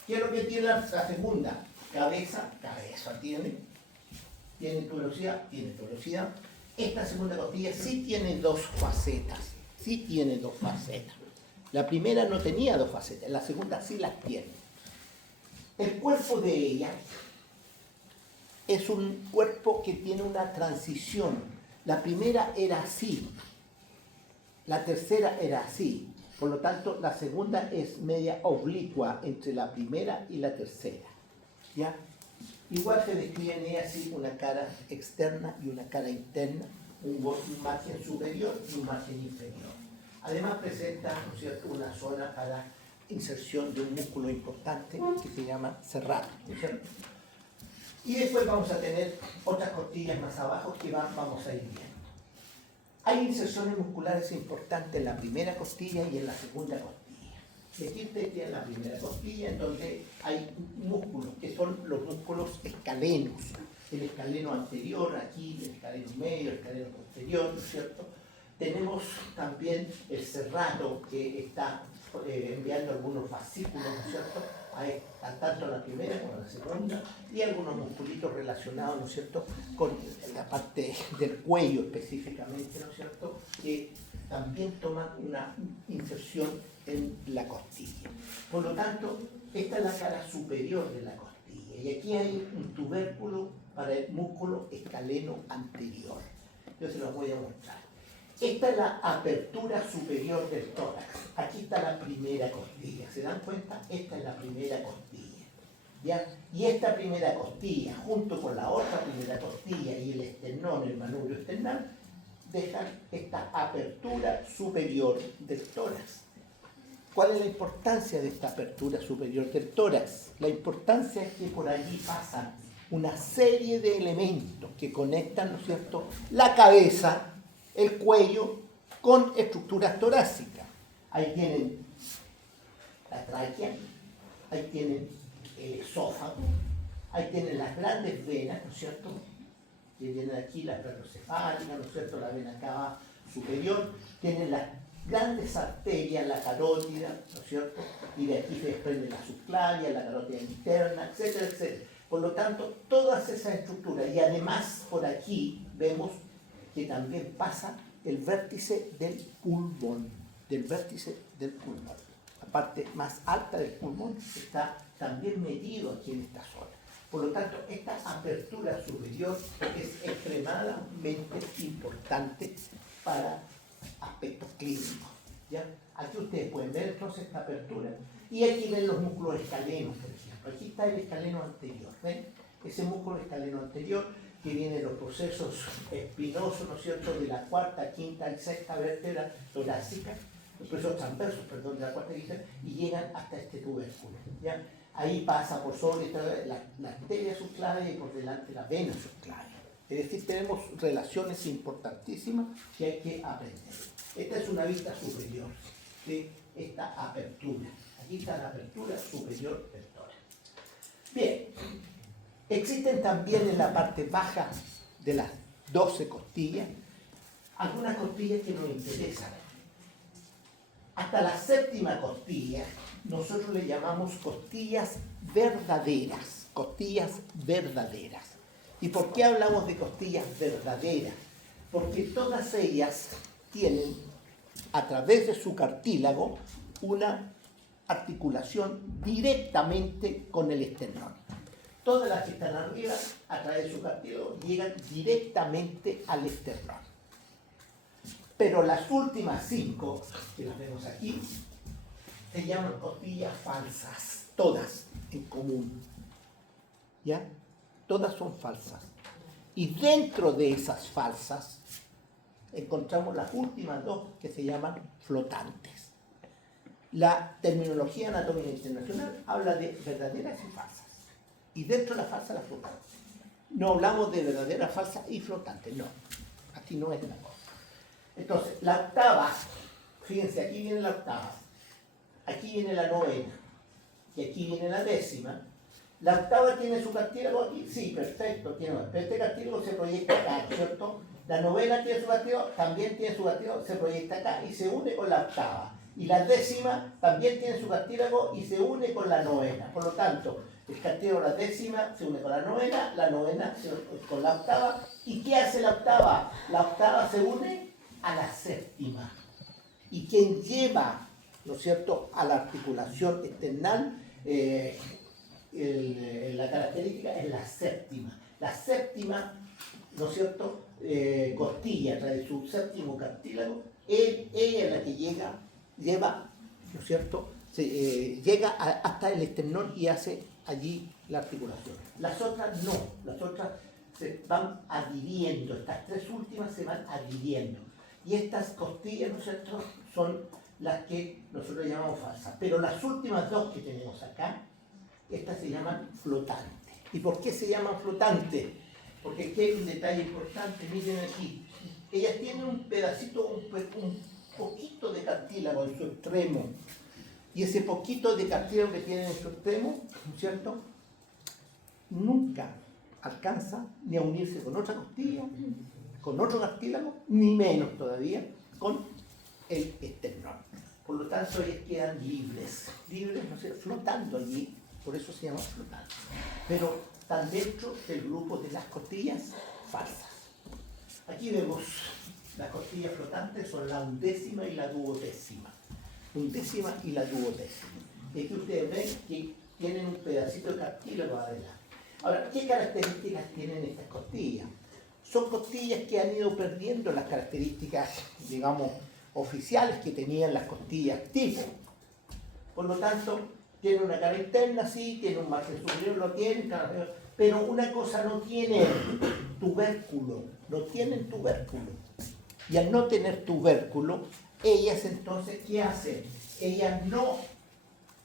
¿Qué es lo que tiene la segunda? Cabeza tiene tuberosidad. Esta segunda costilla sí tiene dos facetas. La primera no tenía dos facetas, la segunda sí las tiene. El cuerpo de ella es un cuerpo que tiene una transición. La primera era así, la tercera era así. Por lo tanto, la segunda es media oblicua entre la primera y la tercera. ¿Ya? Igual se describe en ella así una cara externa y una cara interna, un margen superior y un margen inferior. Además presenta, ¿no es cierto?, una zona para inserción de un músculo importante que se llama serrato, ¿no es cierto? Y después vamos a tener otras costillas más abajo que vamos a ir viendo. Hay inserciones musculares importantes en la primera costilla y en la segunda costilla. Y aquí ustedes tienen la primera costilla en donde hay músculos, que son los músculos escalenos. El escaleno anterior, aquí, el escaleno medio, el escaleno posterior, ¿no es cierto? Tenemos también el serrato que está enviando algunos fascículos, ¿no es cierto?, tanto a la primera como a la segunda, y algunos musculitos relacionados, ¿no es cierto?, con la parte del cuello específicamente, ¿no es cierto?, que también toman una inserción en la costilla. Por lo tanto, esta es la cara superior de la costilla, y aquí hay un tubérculo para el músculo escaleno anterior. Yo se los voy a mostrar. Esta es la apertura superior del tórax. Aquí está la primera costilla. ¿Se dan cuenta? Esta es la primera costilla. ¿Ya? Y esta primera costilla, junto con la otra primera costilla y el esternón, el manubrio esternal, dejan esta apertura superior del tórax. ¿Cuál es la importancia de esta apertura superior del tórax? La importancia es que por allí pasan una serie de elementos que conectan, ¿no es cierto?, la cabeza, el cuello, con estructuras torácicas. Ahí tienen la tráquea, ahí tienen el esófago, ahí tienen las grandes venas, ¿no es cierto?, que vienen aquí, la perrocefálica, ¿no es cierto?, la vena cava superior, tienen las grandes arterias, la carótida, ¿no es cierto?, y de aquí se desprende la subclavia, la carótida interna, etcétera, etcétera. Por lo tanto, todas esas estructuras, y además por aquí vemos que también pasa el vértice del pulmón, La parte más alta del pulmón está también metido aquí en esta zona. Por lo tanto, esta apertura superior es extremadamente importante para aspectos clínicos. ¿Ya? Aquí ustedes pueden ver entonces esta apertura y aquí ven los músculos escalenos, por ejemplo. Aquí está el escaleno anterior, ¿ven? Ese músculo escaleno anterior que viene de los procesos espinosos, ¿no es cierto?, de la cuarta, quinta y sexta vértebra torácica, los procesos transversos, perdón, de la cuarta y quinta, y llegan hasta este tubérculo, ¿ya? Ahí pasa por sobre la arteria subclavia y por delante la vena subclavia. Es decir, tenemos relaciones importantísimas que hay que aprender. Esta es una vista superior de esta apertura. Aquí está la apertura superior del tórax. Bien. Existen también en la parte baja de las 12 costillas algunas costillas que nos interesan. hasta la séptima costilla, nosotros le llamamos costillas verdaderas, costillas verdaderas. ¿Y por qué hablamos de costillas verdaderas? Porque todas ellas tienen, a través de su cartílago, una articulación directamente con el esternón. Todas las que están arriba, a través de su cartílago, llegan directamente al esternón. Pero las últimas 5, que las vemos aquí, se llaman costillas falsas, todas en común. ¿Ya? Todas son falsas. Y dentro de esas falsas encontramos las últimas 2 que se llaman flotantes. La terminología anatómica internacional habla de verdaderas y falsas. Y dentro de la falsa, las flotantes. No hablamos de verdadera, falsa y flotante, no. Aquí no es la cosa. Entonces, la octava, fíjense, aquí viene la octava, aquí viene la novena, y aquí viene la décima. La octava tiene su cartílago aquí, sí, perfecto, tiene, pero este cartílago se proyecta acá, ¿cierto? La novena tiene su cartílago, también tiene su cartílago, se proyecta acá y se une con la octava. Y la décima también tiene su cartílago y se une con la novena. Por lo tanto, el cartílago de la décima se une con la novena se une con la octava. ¿Y qué hace la octava? La octava se une a la séptima. Y quien lleva, ¿no es cierto?, a la articulación esternal, la característica es la séptima. La séptima, ¿no es cierto?, costilla, trae su séptimo cartílago, ella es la que lleva, ¿no es cierto?, llega hasta el esternón y hace allí la articulación. Las otras no, las otras se van adhiriendo, estas 3 últimas se van adhiriendo. Y estas costillas, ¿no es cierto?, son las que nosotros llamamos falsas. Pero las últimas 2 que tenemos acá, estas se llaman flotantes. ¿Y por qué se llaman flotantes? Porque aquí hay un detalle importante, miren aquí. Ellas tienen un pedacito, un poquito de cartílago en su extremo. Y ese poquito de cartílago que tienen en su extremo, ¿no es cierto?, nunca alcanza ni a unirse con otra costilla, con otro cartílago, ni menos todavía con el esternón. Por lo tanto, ellas quedan libres, no sé, flotando allí, por eso se llama flotante. Pero están dentro del grupo de las costillas falsas. Aquí vemos las costillas flotantes, son la undécima y la duodécima. Undécima y la duodécima. Y aquí ustedes ven que tienen un pedacito de cartílago adelante. Ahora, ¿qué características tienen estas costillas? Son costillas que han ido perdiendo las características, digamos, oficiales que tenían las costillas tipo. Por lo tanto, tienen una cara interna, sí, tienen un margen superior, lo tienen, pero una cosa no tienen, tubérculo, no tienen tubérculo. Y al no tener tubérculo, ellas entonces, ¿qué hacen? Ellas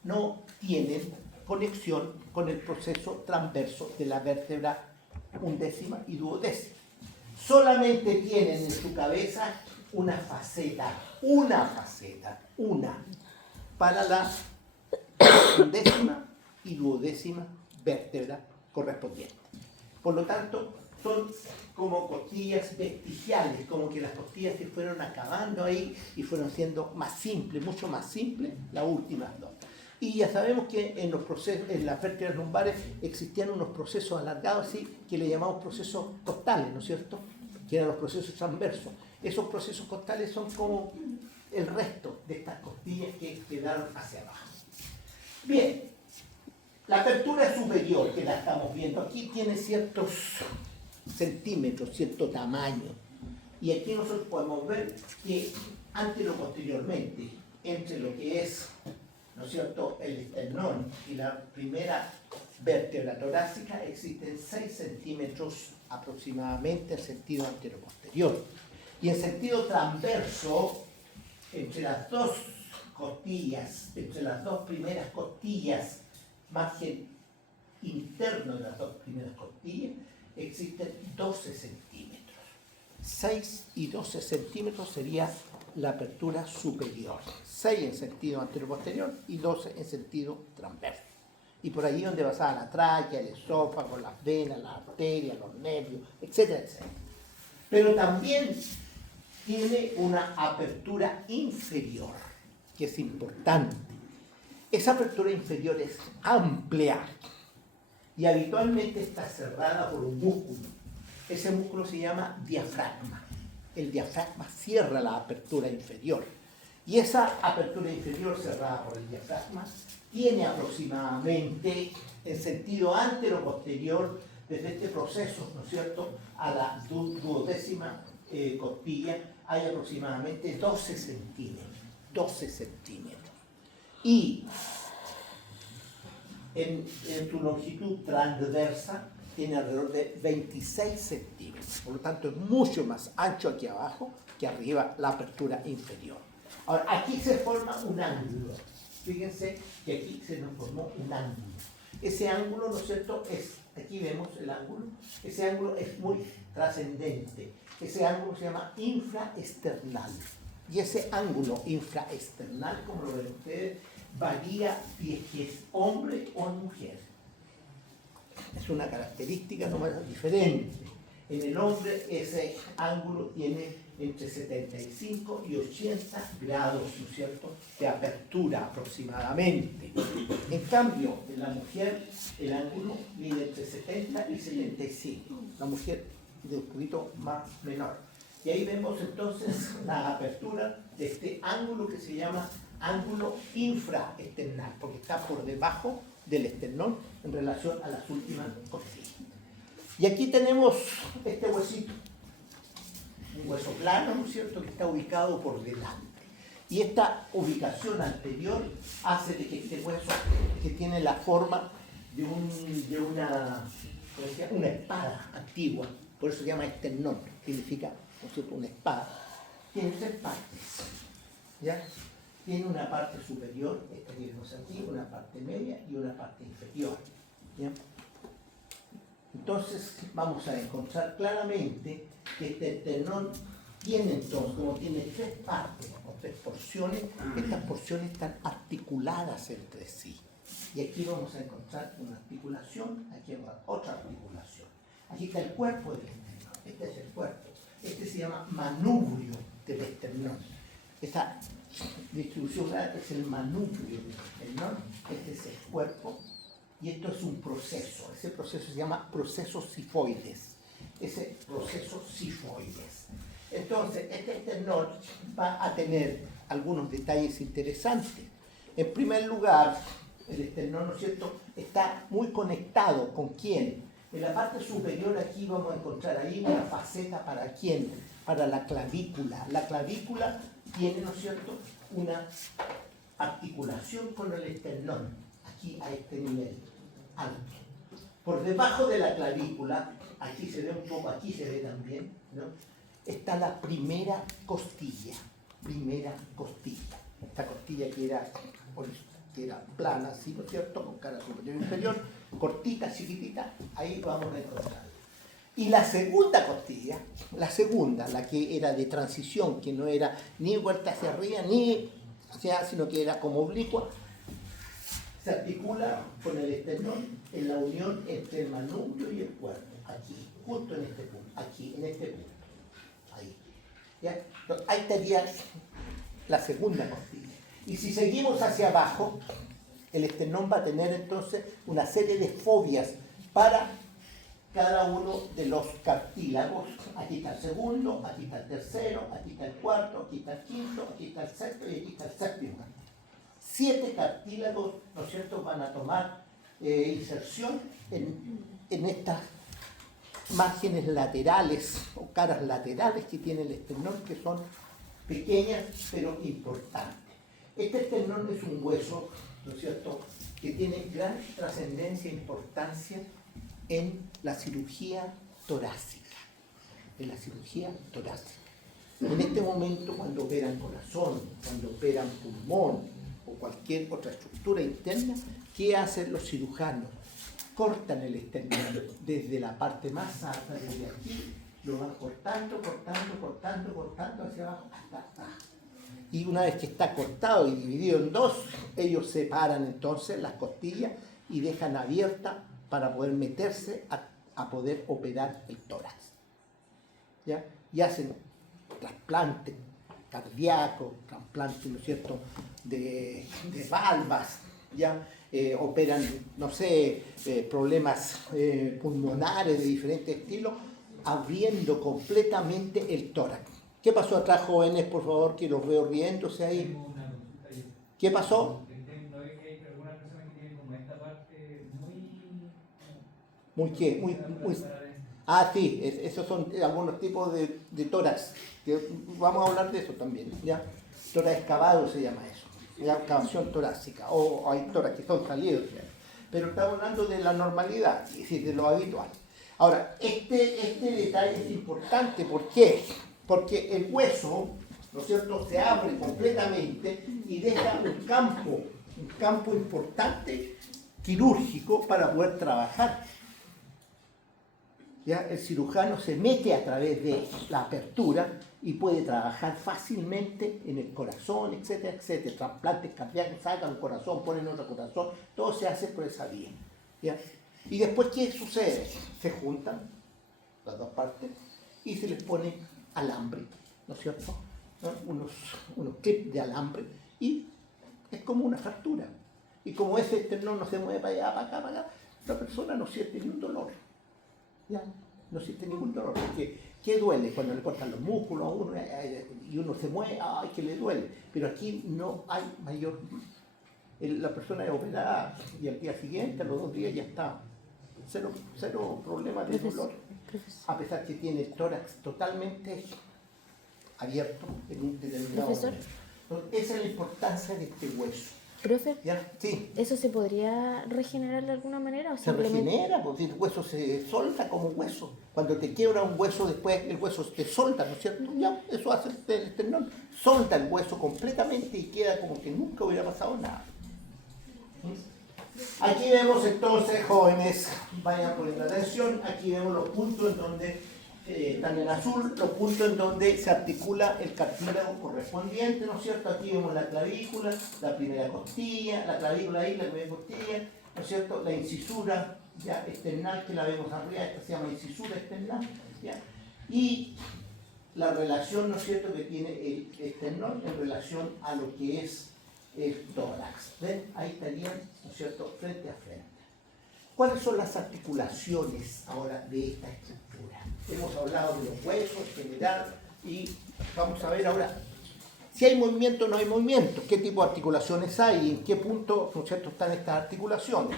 no tienen conexión con el proceso transverso de la vértebra undécima y duodécima. Solamente tienen en su cabeza una faceta, para la undécima y duodécima vértebra correspondiente. Por lo tanto, son como costillas vestigiales, como que las costillas se fueron acabando ahí y fueron siendo más simples, mucho más simples, las últimas 2. Y ya sabemos que en los procesos, en las vértebras lumbares existían unos procesos alargados así, que le llamamos procesos costales, ¿no es cierto?, que eran los procesos transversos. Esos procesos costales son como el resto de estas costillas que quedaron hacia abajo. Bien, la apertura superior que la estamos viendo aquí tiene ciertos centímetros, cierto tamaño. Y aquí nosotros podemos ver que antero-posteriormente, entre lo que es, ¿no es cierto?, el esternón y la primera vértebra torácica, existen 6 centímetros aproximadamente en sentido antero-posterior. Y en sentido transverso, entre las 2 costillas, entre las 2 primeras costillas, margen interno de las 2 primeras costillas, existen 12 centímetros. 6 y 12 centímetros sería la apertura superior. 6 en sentido antero-posterior y 12 en sentido transverso. Y por allí donde pasaba la tráquea, el esófago, las venas, las arterias, los nervios, etcétera, etcétera. Pero también tiene una apertura inferior, que es importante. Esa apertura inferior es amplia y habitualmente está cerrada por un músculo. Ese músculo se llama diafragma. El diafragma cierra la apertura inferior. Y esa apertura inferior cerrada por el diafragma tiene aproximadamente, en sentido antero-posterior, desde este proceso, ¿no es cierto?, a la duodécima costilla, hay aproximadamente 12 centímetros. 12 centímetros. Y en su longitud transversa tiene alrededor de 26 centímetros. Por lo tanto, es mucho más ancho aquí abajo que arriba la apertura inferior. Ahora, aquí se forma un ángulo. Fíjense que aquí se nos formó un ángulo. Ese ángulo, ¿no es cierto?, aquí vemos el ángulo. Ese ángulo es muy trascendente. Ese ángulo se llama infraesternal. Y ese ángulo infraesternal, como lo ven ustedes, varía si es que es hombre o mujer. Es una característica nomás diferente. En el hombre ese ángulo tiene entre 75 y 80 grados, ¿no es cierto?, de apertura aproximadamente. En cambio, en la mujer el ángulo mide entre 70 y 75. La mujer de un poquito más menor. Y ahí vemos entonces la apertura de este ángulo que se llama ángulo infraesternal, porque está por debajo del esternón en relación a las últimas costillas. Y aquí tenemos este huesito, un hueso plano, ¿no es cierto?, que está ubicado por delante. Y esta ubicación anterior hace de que este hueso, que tiene la forma de una espada antigua, por eso se llama esternón, significa, ¿no es cierto?, una espada, tiene 3 partes, ¿ya? Tiene una parte superior, esta que vemos aquí, una parte media y una parte inferior, ¿ya? Entonces vamos a encontrar claramente que este esternón tiene entonces, como tiene 3 partes o 3 porciones, estas porciones están articuladas entre sí. Y aquí vamos a encontrar una articulación, aquí otra articulación. Aquí está el cuerpo del esternón, este es el cuerpo. Este se llama manubrio del esternón. Esta distribución es el manubrio del esternón, este es el cuerpo. Y esto es un proceso, ese proceso se llama proceso sifoides, ese proceso sifoides. Entonces, este esternón va a tener algunos detalles interesantes. En primer lugar, el esternón, ¿no es cierto?, está muy conectado ¿con quién? En la parte superior aquí vamos a encontrar ahí una faceta para quién, para la clavícula. La clavícula tiene, ¿no es cierto?, una articulación con el esternón, aquí a este nivel alto. Por debajo de la clavícula, aquí se ve un poco, aquí se ve también, ¿no?, está la primera costilla. Esta costilla que era plana, así, ¿no es cierto?, con cara superior e inferior, cortita, chiquitita, ahí vamos a encontrar. Y la segunda costilla, la que era de transición, que no era ni vuelta hacia arriba, ni hacia, sino que era como oblicua, se articula con el esternón en la unión entre el manubrio y el cuerpo, aquí, justo en este punto, aquí, en este punto, ahí. ¿Ya? Entonces, ahí estaría la segunda costilla. Y si seguimos hacia abajo, el esternón va a tener entonces una serie de fobias para cada uno de los cartílagos. Aquí está el segundo, aquí está el tercero, aquí está el cuarto, aquí está el quinto, aquí está el sexto y aquí está el séptimo. 7 cartílagos, ¿no es cierto?, van a tomar inserción en estas márgenes laterales o caras laterales que tiene el esternón, que son pequeñas pero importantes. Este esternón es un hueso, ¿no es cierto?, que tiene gran trascendencia e importancia en la cirugía torácica. En este momento, cuando operan corazón, cuando operan pulmón o cualquier otra estructura interna, ¿qué hacen los cirujanos? Cortan el esternón desde la parte más alta, desde aquí, lo van cortando hacia abajo hasta acá. Y una vez que está cortado y dividido en 2, ellos separan entonces las costillas y dejan abierta para poder meterse a poder operar el tórax. ¿Ya? Y hacen trasplante cardíacos, trasplantes, ¿no es cierto?, de valvas, ¿ya? Operan, no sé, problemas pulmonares de diferentes estilos, abriendo completamente el tórax. ¿Qué pasó atrás, jóvenes, por favor, que los veo riéndose ahí? ¿Qué pasó? Muy qué, muy. Ah, sí, esos son algunos tipos de tórax, que vamos a hablar de eso también, ¿ya? Tórax excavado se llama eso, ¿ya? Excavación torácica, o hay tórax que son salidos, ¿ya? Pero estamos hablando de la normalidad, es decir, de lo habitual. Ahora, este detalle es importante, ¿por qué? Porque el hueso, ¿no es cierto?, se abre completamente y deja un campo importante quirúrgico para poder trabajar. ¿Ya? El cirujano se mete a través de la apertura y puede trabajar fácilmente en el corazón, etcétera, etcétera. Trasplantes cardíacos, sacan un corazón, ponen otro corazón, todo se hace por esa vía. ¿Ya? Y después, ¿qué sucede? Se juntan las dos partes y se les pone alambre, ¿no es cierto? ¿No? Unos clips de alambre y es como una fractura. Y como ese esternón no se mueve para allá, para acá, para acá, la persona no siente ni un dolor. ¿Ya? No siente ningún dolor, porque ¿qué duele? Cuando le cortan los músculos a uno y uno se mueve, ¡ay, que le duele! Pero aquí no hay mayor... La persona es operada y al día siguiente, a los 2 días ya está. Cero problema de dolor. A pesar que tiene el tórax totalmente abierto en un determinado Profesor. momento. Esa es la importancia de este hueso. Profe, ¿Ya? Sí. ¿eso se podría regenerar de alguna manera? ¿O Se simplemente... regenera, porque el hueso se solta como hueso. Cuando te quiebra un hueso, después el hueso te solta, ¿no es cierto? Ya, eso hace el esternón. Solta el hueso completamente y queda como que nunca hubiera pasado nada. Aquí vemos entonces, jóvenes, vayan poniendo atención, aquí vemos los puntos en donde están en azul, los puntos en donde se articula el cartílago correspondiente, ¿no es cierto? Aquí vemos la clavícula, la primera costilla, la clavícula ahí, la primera costilla, ¿no es cierto? La incisura ya external, que la vemos arriba, esta se llama incisura external, ¿ya? Y la relación, ¿no es cierto?, que tiene el esternón en relación a lo que es el tórax. ¿Ven? Ahí estarían, ¿no es cierto?, frente a frente. ¿Cuáles son las articulaciones ahora de esta estructura? Hemos hablado de los huesos en general y vamos a ver ahora si hay movimiento o no hay movimiento, qué tipo de articulaciones hay y en qué punto, ¿no es cierto?, están estas articulaciones.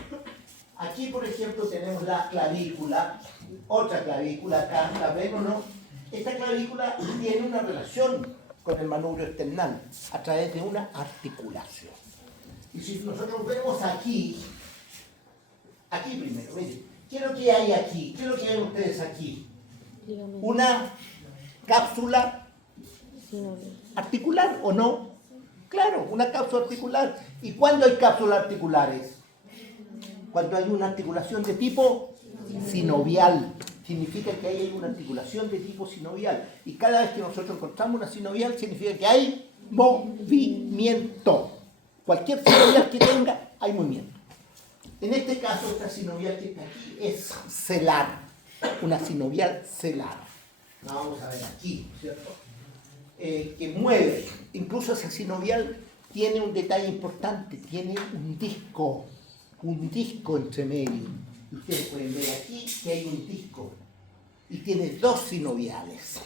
Aquí, por ejemplo, tenemos la clavícula, otra clavícula acá, ¿la ven o no? Esta clavícula tiene una relación con el manubrio external a través de una articulación. Y si nosotros vemos aquí primero, miren, ¿qué es lo que hay aquí? ¿Qué es lo que ven ustedes aquí? Una cápsula articular, ¿o no? Claro, una cápsula articular. ¿Y cuándo hay cápsulas articulares? Cuando hay una articulación de tipo sinovial. Significa que hay una articulación de tipo sinovial. Y cada vez que nosotros encontramos una sinovial, significa que hay movimiento. Cualquier sinovial que tenga, hay movimiento. En este caso, esta sinovial que está aquí es celar. Una sinovial celar. La vamos a ver aquí, ¿cierto? Que mueve. Incluso esa sinovial tiene un detalle importante. Tiene un disco entre medio. Y ustedes pueden ver aquí que hay un disco y tiene 2 sinoviales.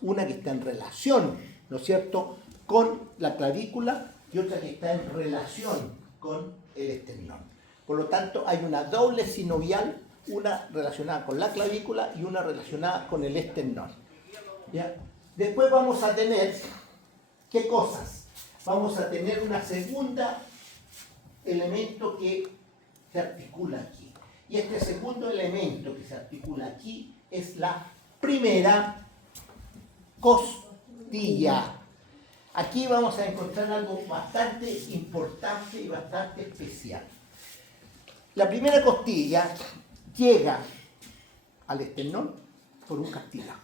Una que está en relación, ¿no es cierto?, con la clavícula y otra que está en relación con el esternón. Por lo tanto, hay una doble sinovial, una relacionada con la clavícula y una relacionada con el esternón. ¿Ya? Después vamos a tener, ¿qué cosas? Vamos a tener una segunda elemento que se articula aquí. Y este segundo elemento que se articula aquí es la primera costilla. Aquí vamos a encontrar algo bastante importante y bastante especial. La primera costilla llega al esternón por un cartílago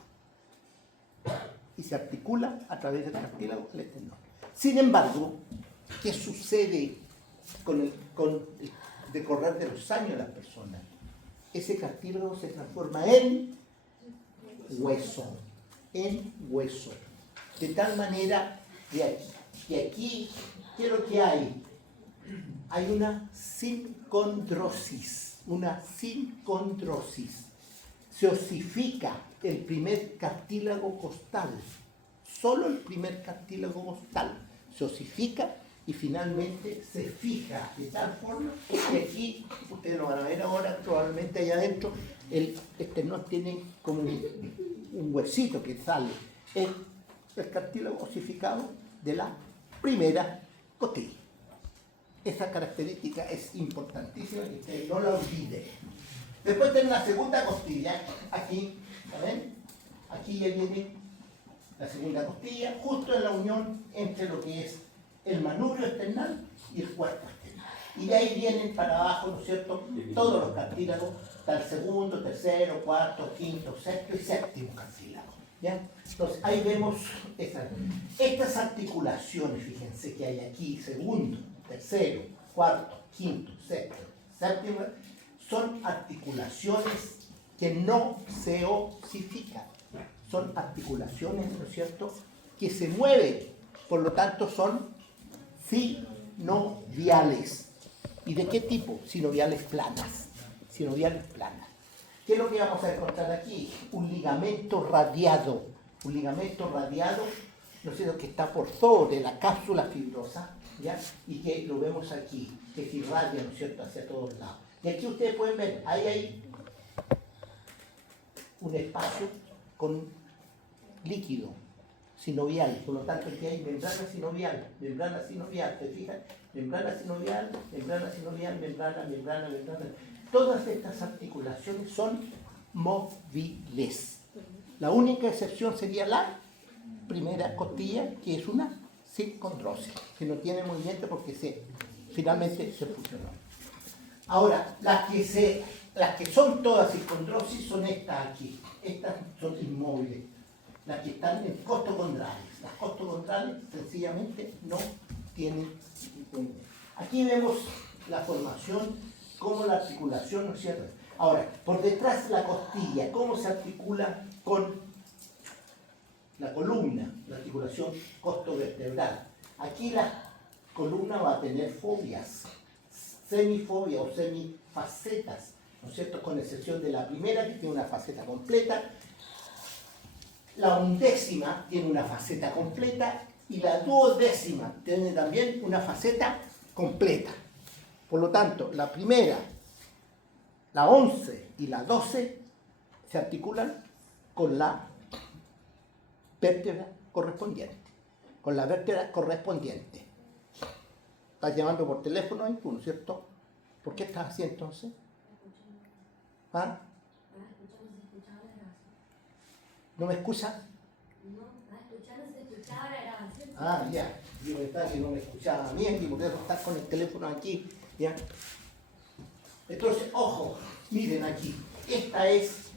y se articula a través del cartílago al esternón. Sin embargo, ¿qué sucede con el decorrer de los años de las personas? Ese cartílago se transforma en hueso. de tal manera que aquí, ¿qué es lo que hay? Hay una sincondrosis, Se osifica el primer cartílago costal, solo el primer cartílago costal se osifica y finalmente se fija de tal forma que aquí, ustedes lo van a ver ahora, probablemente allá adentro, el esternón tiene como un huesito que sale, es el cartílago osificado de la primera costilla. Esa característica es importantísima y ustedes no la olviden. Después tiene una segunda costilla, aquí, ¿saben? Aquí ya viene la segunda costilla, justo en la unión entre lo que es el manubrio esternal y el cuerpo esternal. Y de ahí vienen para abajo, ¿no es cierto?, todos los cartílagos, hasta el segundo, tercero, cuarto, quinto, sexto y séptimo cartílago. ¿Ya? Entonces, ahí vemos estas articulaciones, fíjense que hay aquí, segundo, tercero, cuarto, quinto, sexto, séptimo, son articulaciones que no se osifican. Son articulaciones, ¿no es cierto?, que se mueven, por lo tanto son sinoviales. ¿Y de qué tipo? Sinoviales planas. Sinoviales planas. ¿Qué es lo que vamos a encontrar aquí? Un ligamento radiado. Un ligamento radiado, ¿no es cierto?, que está por sobre la cápsula fibrosa, ¿ya? Y que lo vemos aquí, que se irradia, ¿no es cierto?, hacia todos lados. Y aquí ustedes pueden ver, ahí hay un espacio con líquido sinovial, por lo tanto aquí hay membrana sinovial, ¿se fijan? Membrana sinovial, membrana. Todas estas articulaciones son móviles. La única excepción sería la primera costilla, que es una sincondrosis, que no tiene movimiento porque finalmente se fusionó. Ahora, las que son todas sincondrosis son estas aquí. Estas son inmóviles. Las que están en costocondrales. Las costocondrales sencillamente no tienen ningún. Aquí vemos la formación, cómo la articulación, ¿no es cierto? Ahora, por detrás de la costilla, ¿cómo se articula con la columna? La articulación costovertebral. Aquí la columna va a tener fobias, semifobias o semifacetas, ¿no es cierto?, con excepción de la primera, que tiene una faceta completa. La undécima tiene una faceta completa y la duodécima tiene también una faceta completa. Por lo tanto, la primera, la 11 y la 12 se articulan con la vértebra correspondiente. Estás llamando por teléfono ahí, ¿no es cierto? ¿Por qué estás así entonces? ¿Ah? ¿No me escuchas? Ah, ya. Yo pensaba que no me escuchaba bien y por eso estás con el teléfono aquí. ¿Ya? Entonces, ojo, miren aquí. Esta es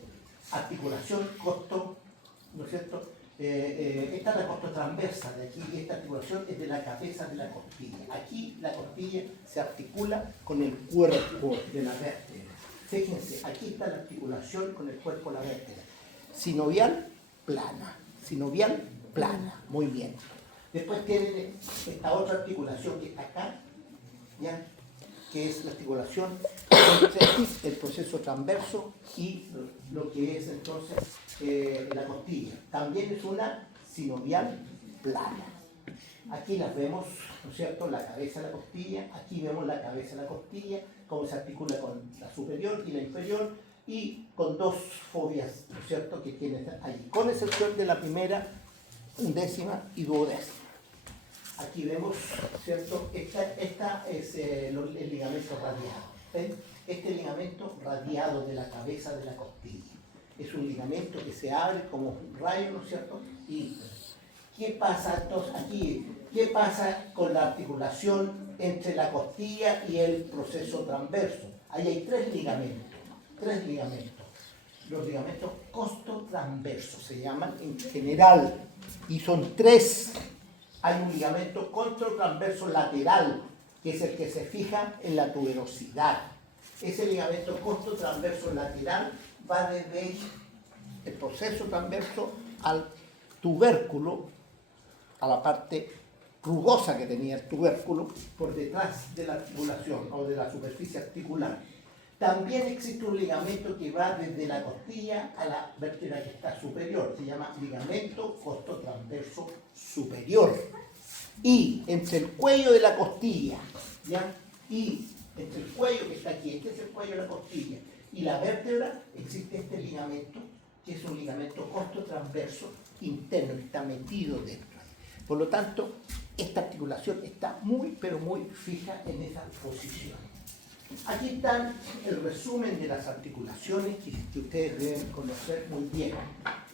articulación costo, ¿no es cierto? Esta es la costotransversa de aquí y esta articulación es de la cabeza de la costilla. Aquí la costilla se articula con el cuerpo de la vértebra. Fíjense, aquí está la articulación con el cuerpo de la vértebra. Sinovial plana, muy bien. Después tienen esta otra articulación que está acá, ¿ya?, que es la articulación entre el proceso transverso y lo que es entonces la costilla. También es una sinovial plana. Aquí las vemos, ¿no es cierto?, la cabeza de la costilla. Aquí vemos la cabeza de la costilla, cómo se articula con la superior y la inferior, y con dos fobias, ¿no es cierto?, que tiene ahí, con excepción de la primera, undécima y duodécima. Aquí vemos, ¿cierto?, esta es el ligamento radiado. ¿Ven? Este ligamento radiado de la cabeza de la costilla. Es un ligamento que se abre como un rayo, ¿no es cierto? Y ¿qué pasa entonces aquí? ¿Qué pasa con la articulación entre la costilla y el proceso transverso? Ahí hay tres ligamentos. Los ligamentos costotransversos se llaman en general, y son tres. Hay un ligamento costotransverso lateral, que es el que se fija en la tuberosidad. Ese ligamento costotransverso lateral va desde el proceso transverso al tubérculo a la parte rugosa que tenía el tubérculo por detrás de la articulación o de la superficie articular. También existe un ligamento que va desde la costilla a la vértebra que está superior, se llama ligamento costotransverso superior. Y entre el cuello de la costilla, ¿ya? Y entre el cuello que está aquí, este es el cuello de la costilla, y la vértebra, existe este ligamento, que es un ligamento costotransverso interno, que está metido dentro. Por lo tanto, esta articulación está muy, pero muy fija en esa posición. Aquí está el resumen de las articulaciones que ustedes deben conocer muy bien.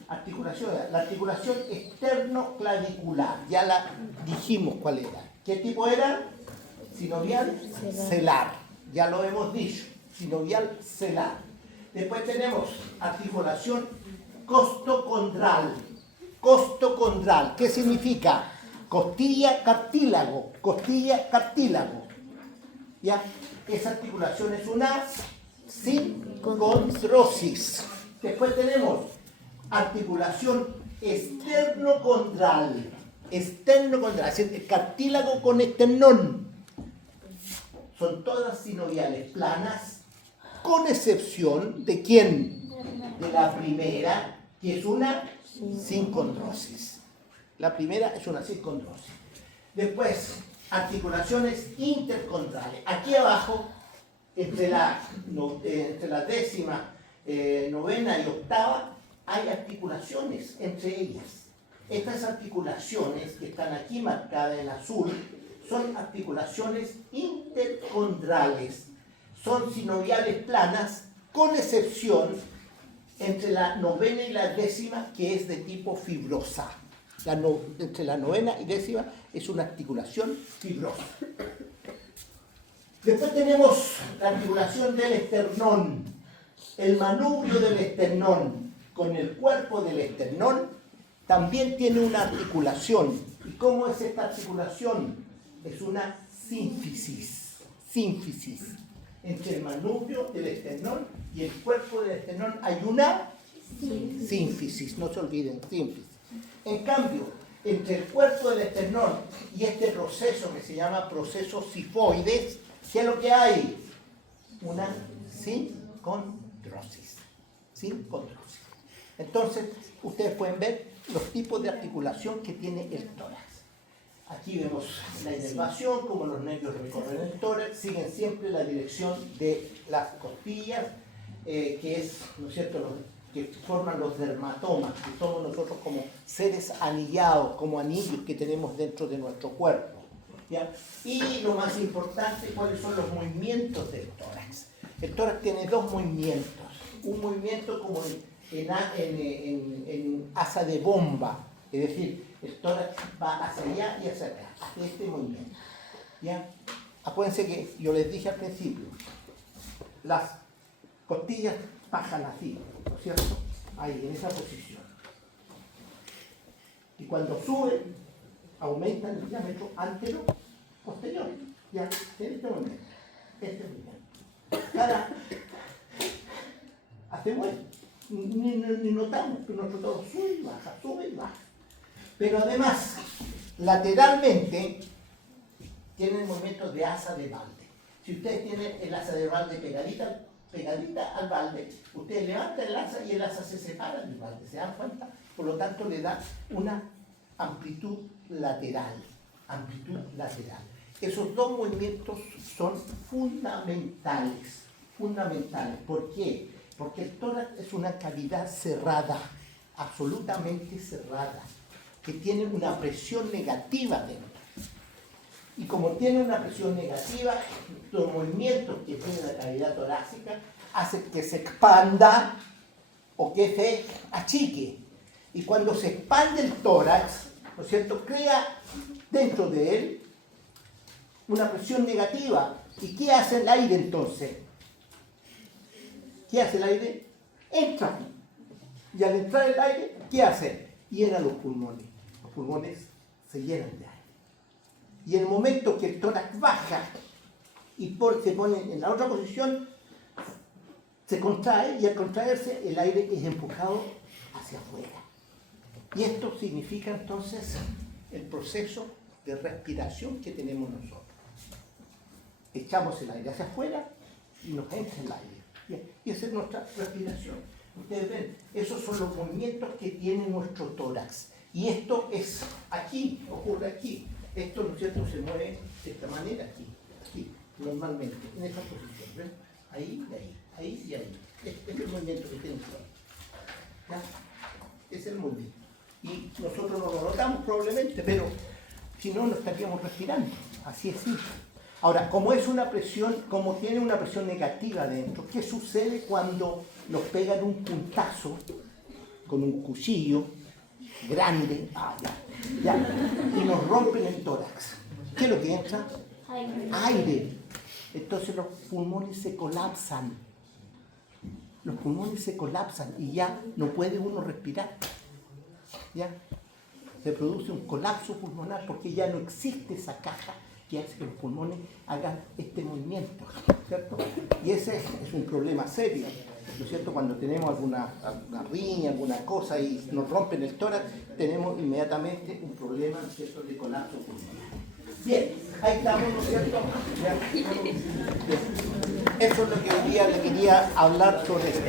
La articulación externo-clavicular, ya la dijimos cuál era. ¿Qué tipo era? Sinovial celar, ya lo hemos dicho, sinovial celar. Después tenemos articulación costocondral. Costocondral, ¿qué significa? Costilla, cartílago, costilla, cartílago. ¿Ya? Esa articulación es una sincondrosis. Después tenemos articulación esternocondral. Esternocondral, es decir, el cartílago con esternón. Son todas sinoviales planas, con excepción de ¿quién? De la primera, que es una sincondrosis. La primera es una sincondrosis. Después, articulaciones intercondrales. Aquí abajo, entre la décima, novena y octava, hay articulaciones entre ellas. Estas articulaciones que están aquí marcadas en azul son articulaciones intercondrales. Son sinoviales planas, con excepción entre la novena y la décima, que es de tipo fibrosa. Entre la novena y décima es una articulación fibrosa. Después tenemos la articulación del esternón, el manubrio del esternón con el cuerpo del esternón también tiene una articulación. ¿Y cómo es esta articulación? Es una sínfisis. Sínfisis. Entre el manubrio del esternón y el cuerpo del esternón hay una sínfisis, no se olviden, sínfisis. En cambio, entre el cuerpo del esternón y este proceso que se llama proceso sifoides, ¿qué es lo que hay? Una sincondrosis. Sincondrosis. Entonces, ustedes pueden ver los tipos de articulación que tiene el tórax. Aquí vemos la inervación, como los nervios recorren el tórax, siguen siempre la dirección de las costillas, que es, ¿no es cierto?, que forman los dermatomas, que somos nosotros como seres anillados, como anillos que tenemos dentro de nuestro cuerpo. ¿Ya? Y lo más importante, ¿cuáles son los movimientos del tórax? El tórax tiene dos movimientos. Un movimiento como en asa de bomba, es decir, el tórax va hacia allá y hacia acá, hacia este movimiento. ¿Ya? Acuérdense que yo les dije al principio, las costillas bajan así, ¿no es cierto? Ahí, en esa posición. Y cuando suben, aumentan el diámetro antero-posterior. Ya, en este momento. Este movimiento. Cada hacemos esto. Ni notamos que nuestro todo sube y baja. Pero además, lateralmente, tienen movimientos de asa de balde. Si ustedes tienen el asa de balde pegadita al balde, ustedes levantan el asa y el asa se separa del balde, ¿se dan cuenta? Por lo tanto, le da una amplitud lateral. Esos dos movimientos son fundamentales. ¿Por qué? Porque el tórax es una cavidad cerrada, absolutamente cerrada, que tiene una presión negativa dentro. Y como tiene una presión negativa, los movimientos que tiene la cavidad torácica hacen que se expanda o que se achique. Y cuando se expande el tórax, ¿no es cierto?, crea dentro de él una presión negativa. ¿Y qué hace el aire entonces? ¿Qué hace el aire? Entra. Y al entrar el aire, ¿qué hace? Llena los pulmones. Los pulmones se llenan de aire. Y en el momento que el tórax baja y se pone en la otra posición, se contrae y al contraerse el aire es empujado hacia afuera. Y esto significa entonces el proceso de respiración que tenemos nosotros. Echamos el aire hacia afuera y nos entra el aire. Bien, y esa es nuestra respiración. Ustedes ven, esos son los movimientos que tiene nuestro tórax. Y esto es aquí, ocurre aquí. Esto, ¿no es cierto?, se mueve de esta manera aquí, normalmente, en esa posición. ¿Ven? Ahí y ahí, ahí y ahí. Este es el movimiento que tiene el tórax. ¿Ya? Es el movimiento. Y nosotros no lo notamos probablemente, pero si no, no estaríamos respirando. Así es simple. Ahora, como es una presión, como tiene una presión negativa dentro, ¿qué sucede cuando nos pegan un puntazo con un cuchillo grande, y nos rompen el tórax? ¿Qué es lo que entra? Aire. Entonces los pulmones se colapsan. Los pulmones se colapsan y ya no puede uno respirar. ¿Ya? Se produce un colapso pulmonar porque ya no existe esa caja que hace que los pulmones hagan este movimiento, ¿cierto? Y ese es un problema serio, ¿no es cierto? Cuando tenemos alguna riña, alguna cosa y nos rompen el tórax, tenemos inmediatamente un problema, ¿no es cierto?, de colapso pulmonar. Bien, ahí estamos, ¿no es cierto? Eso es lo que hoy día le quería hablar sobre esto.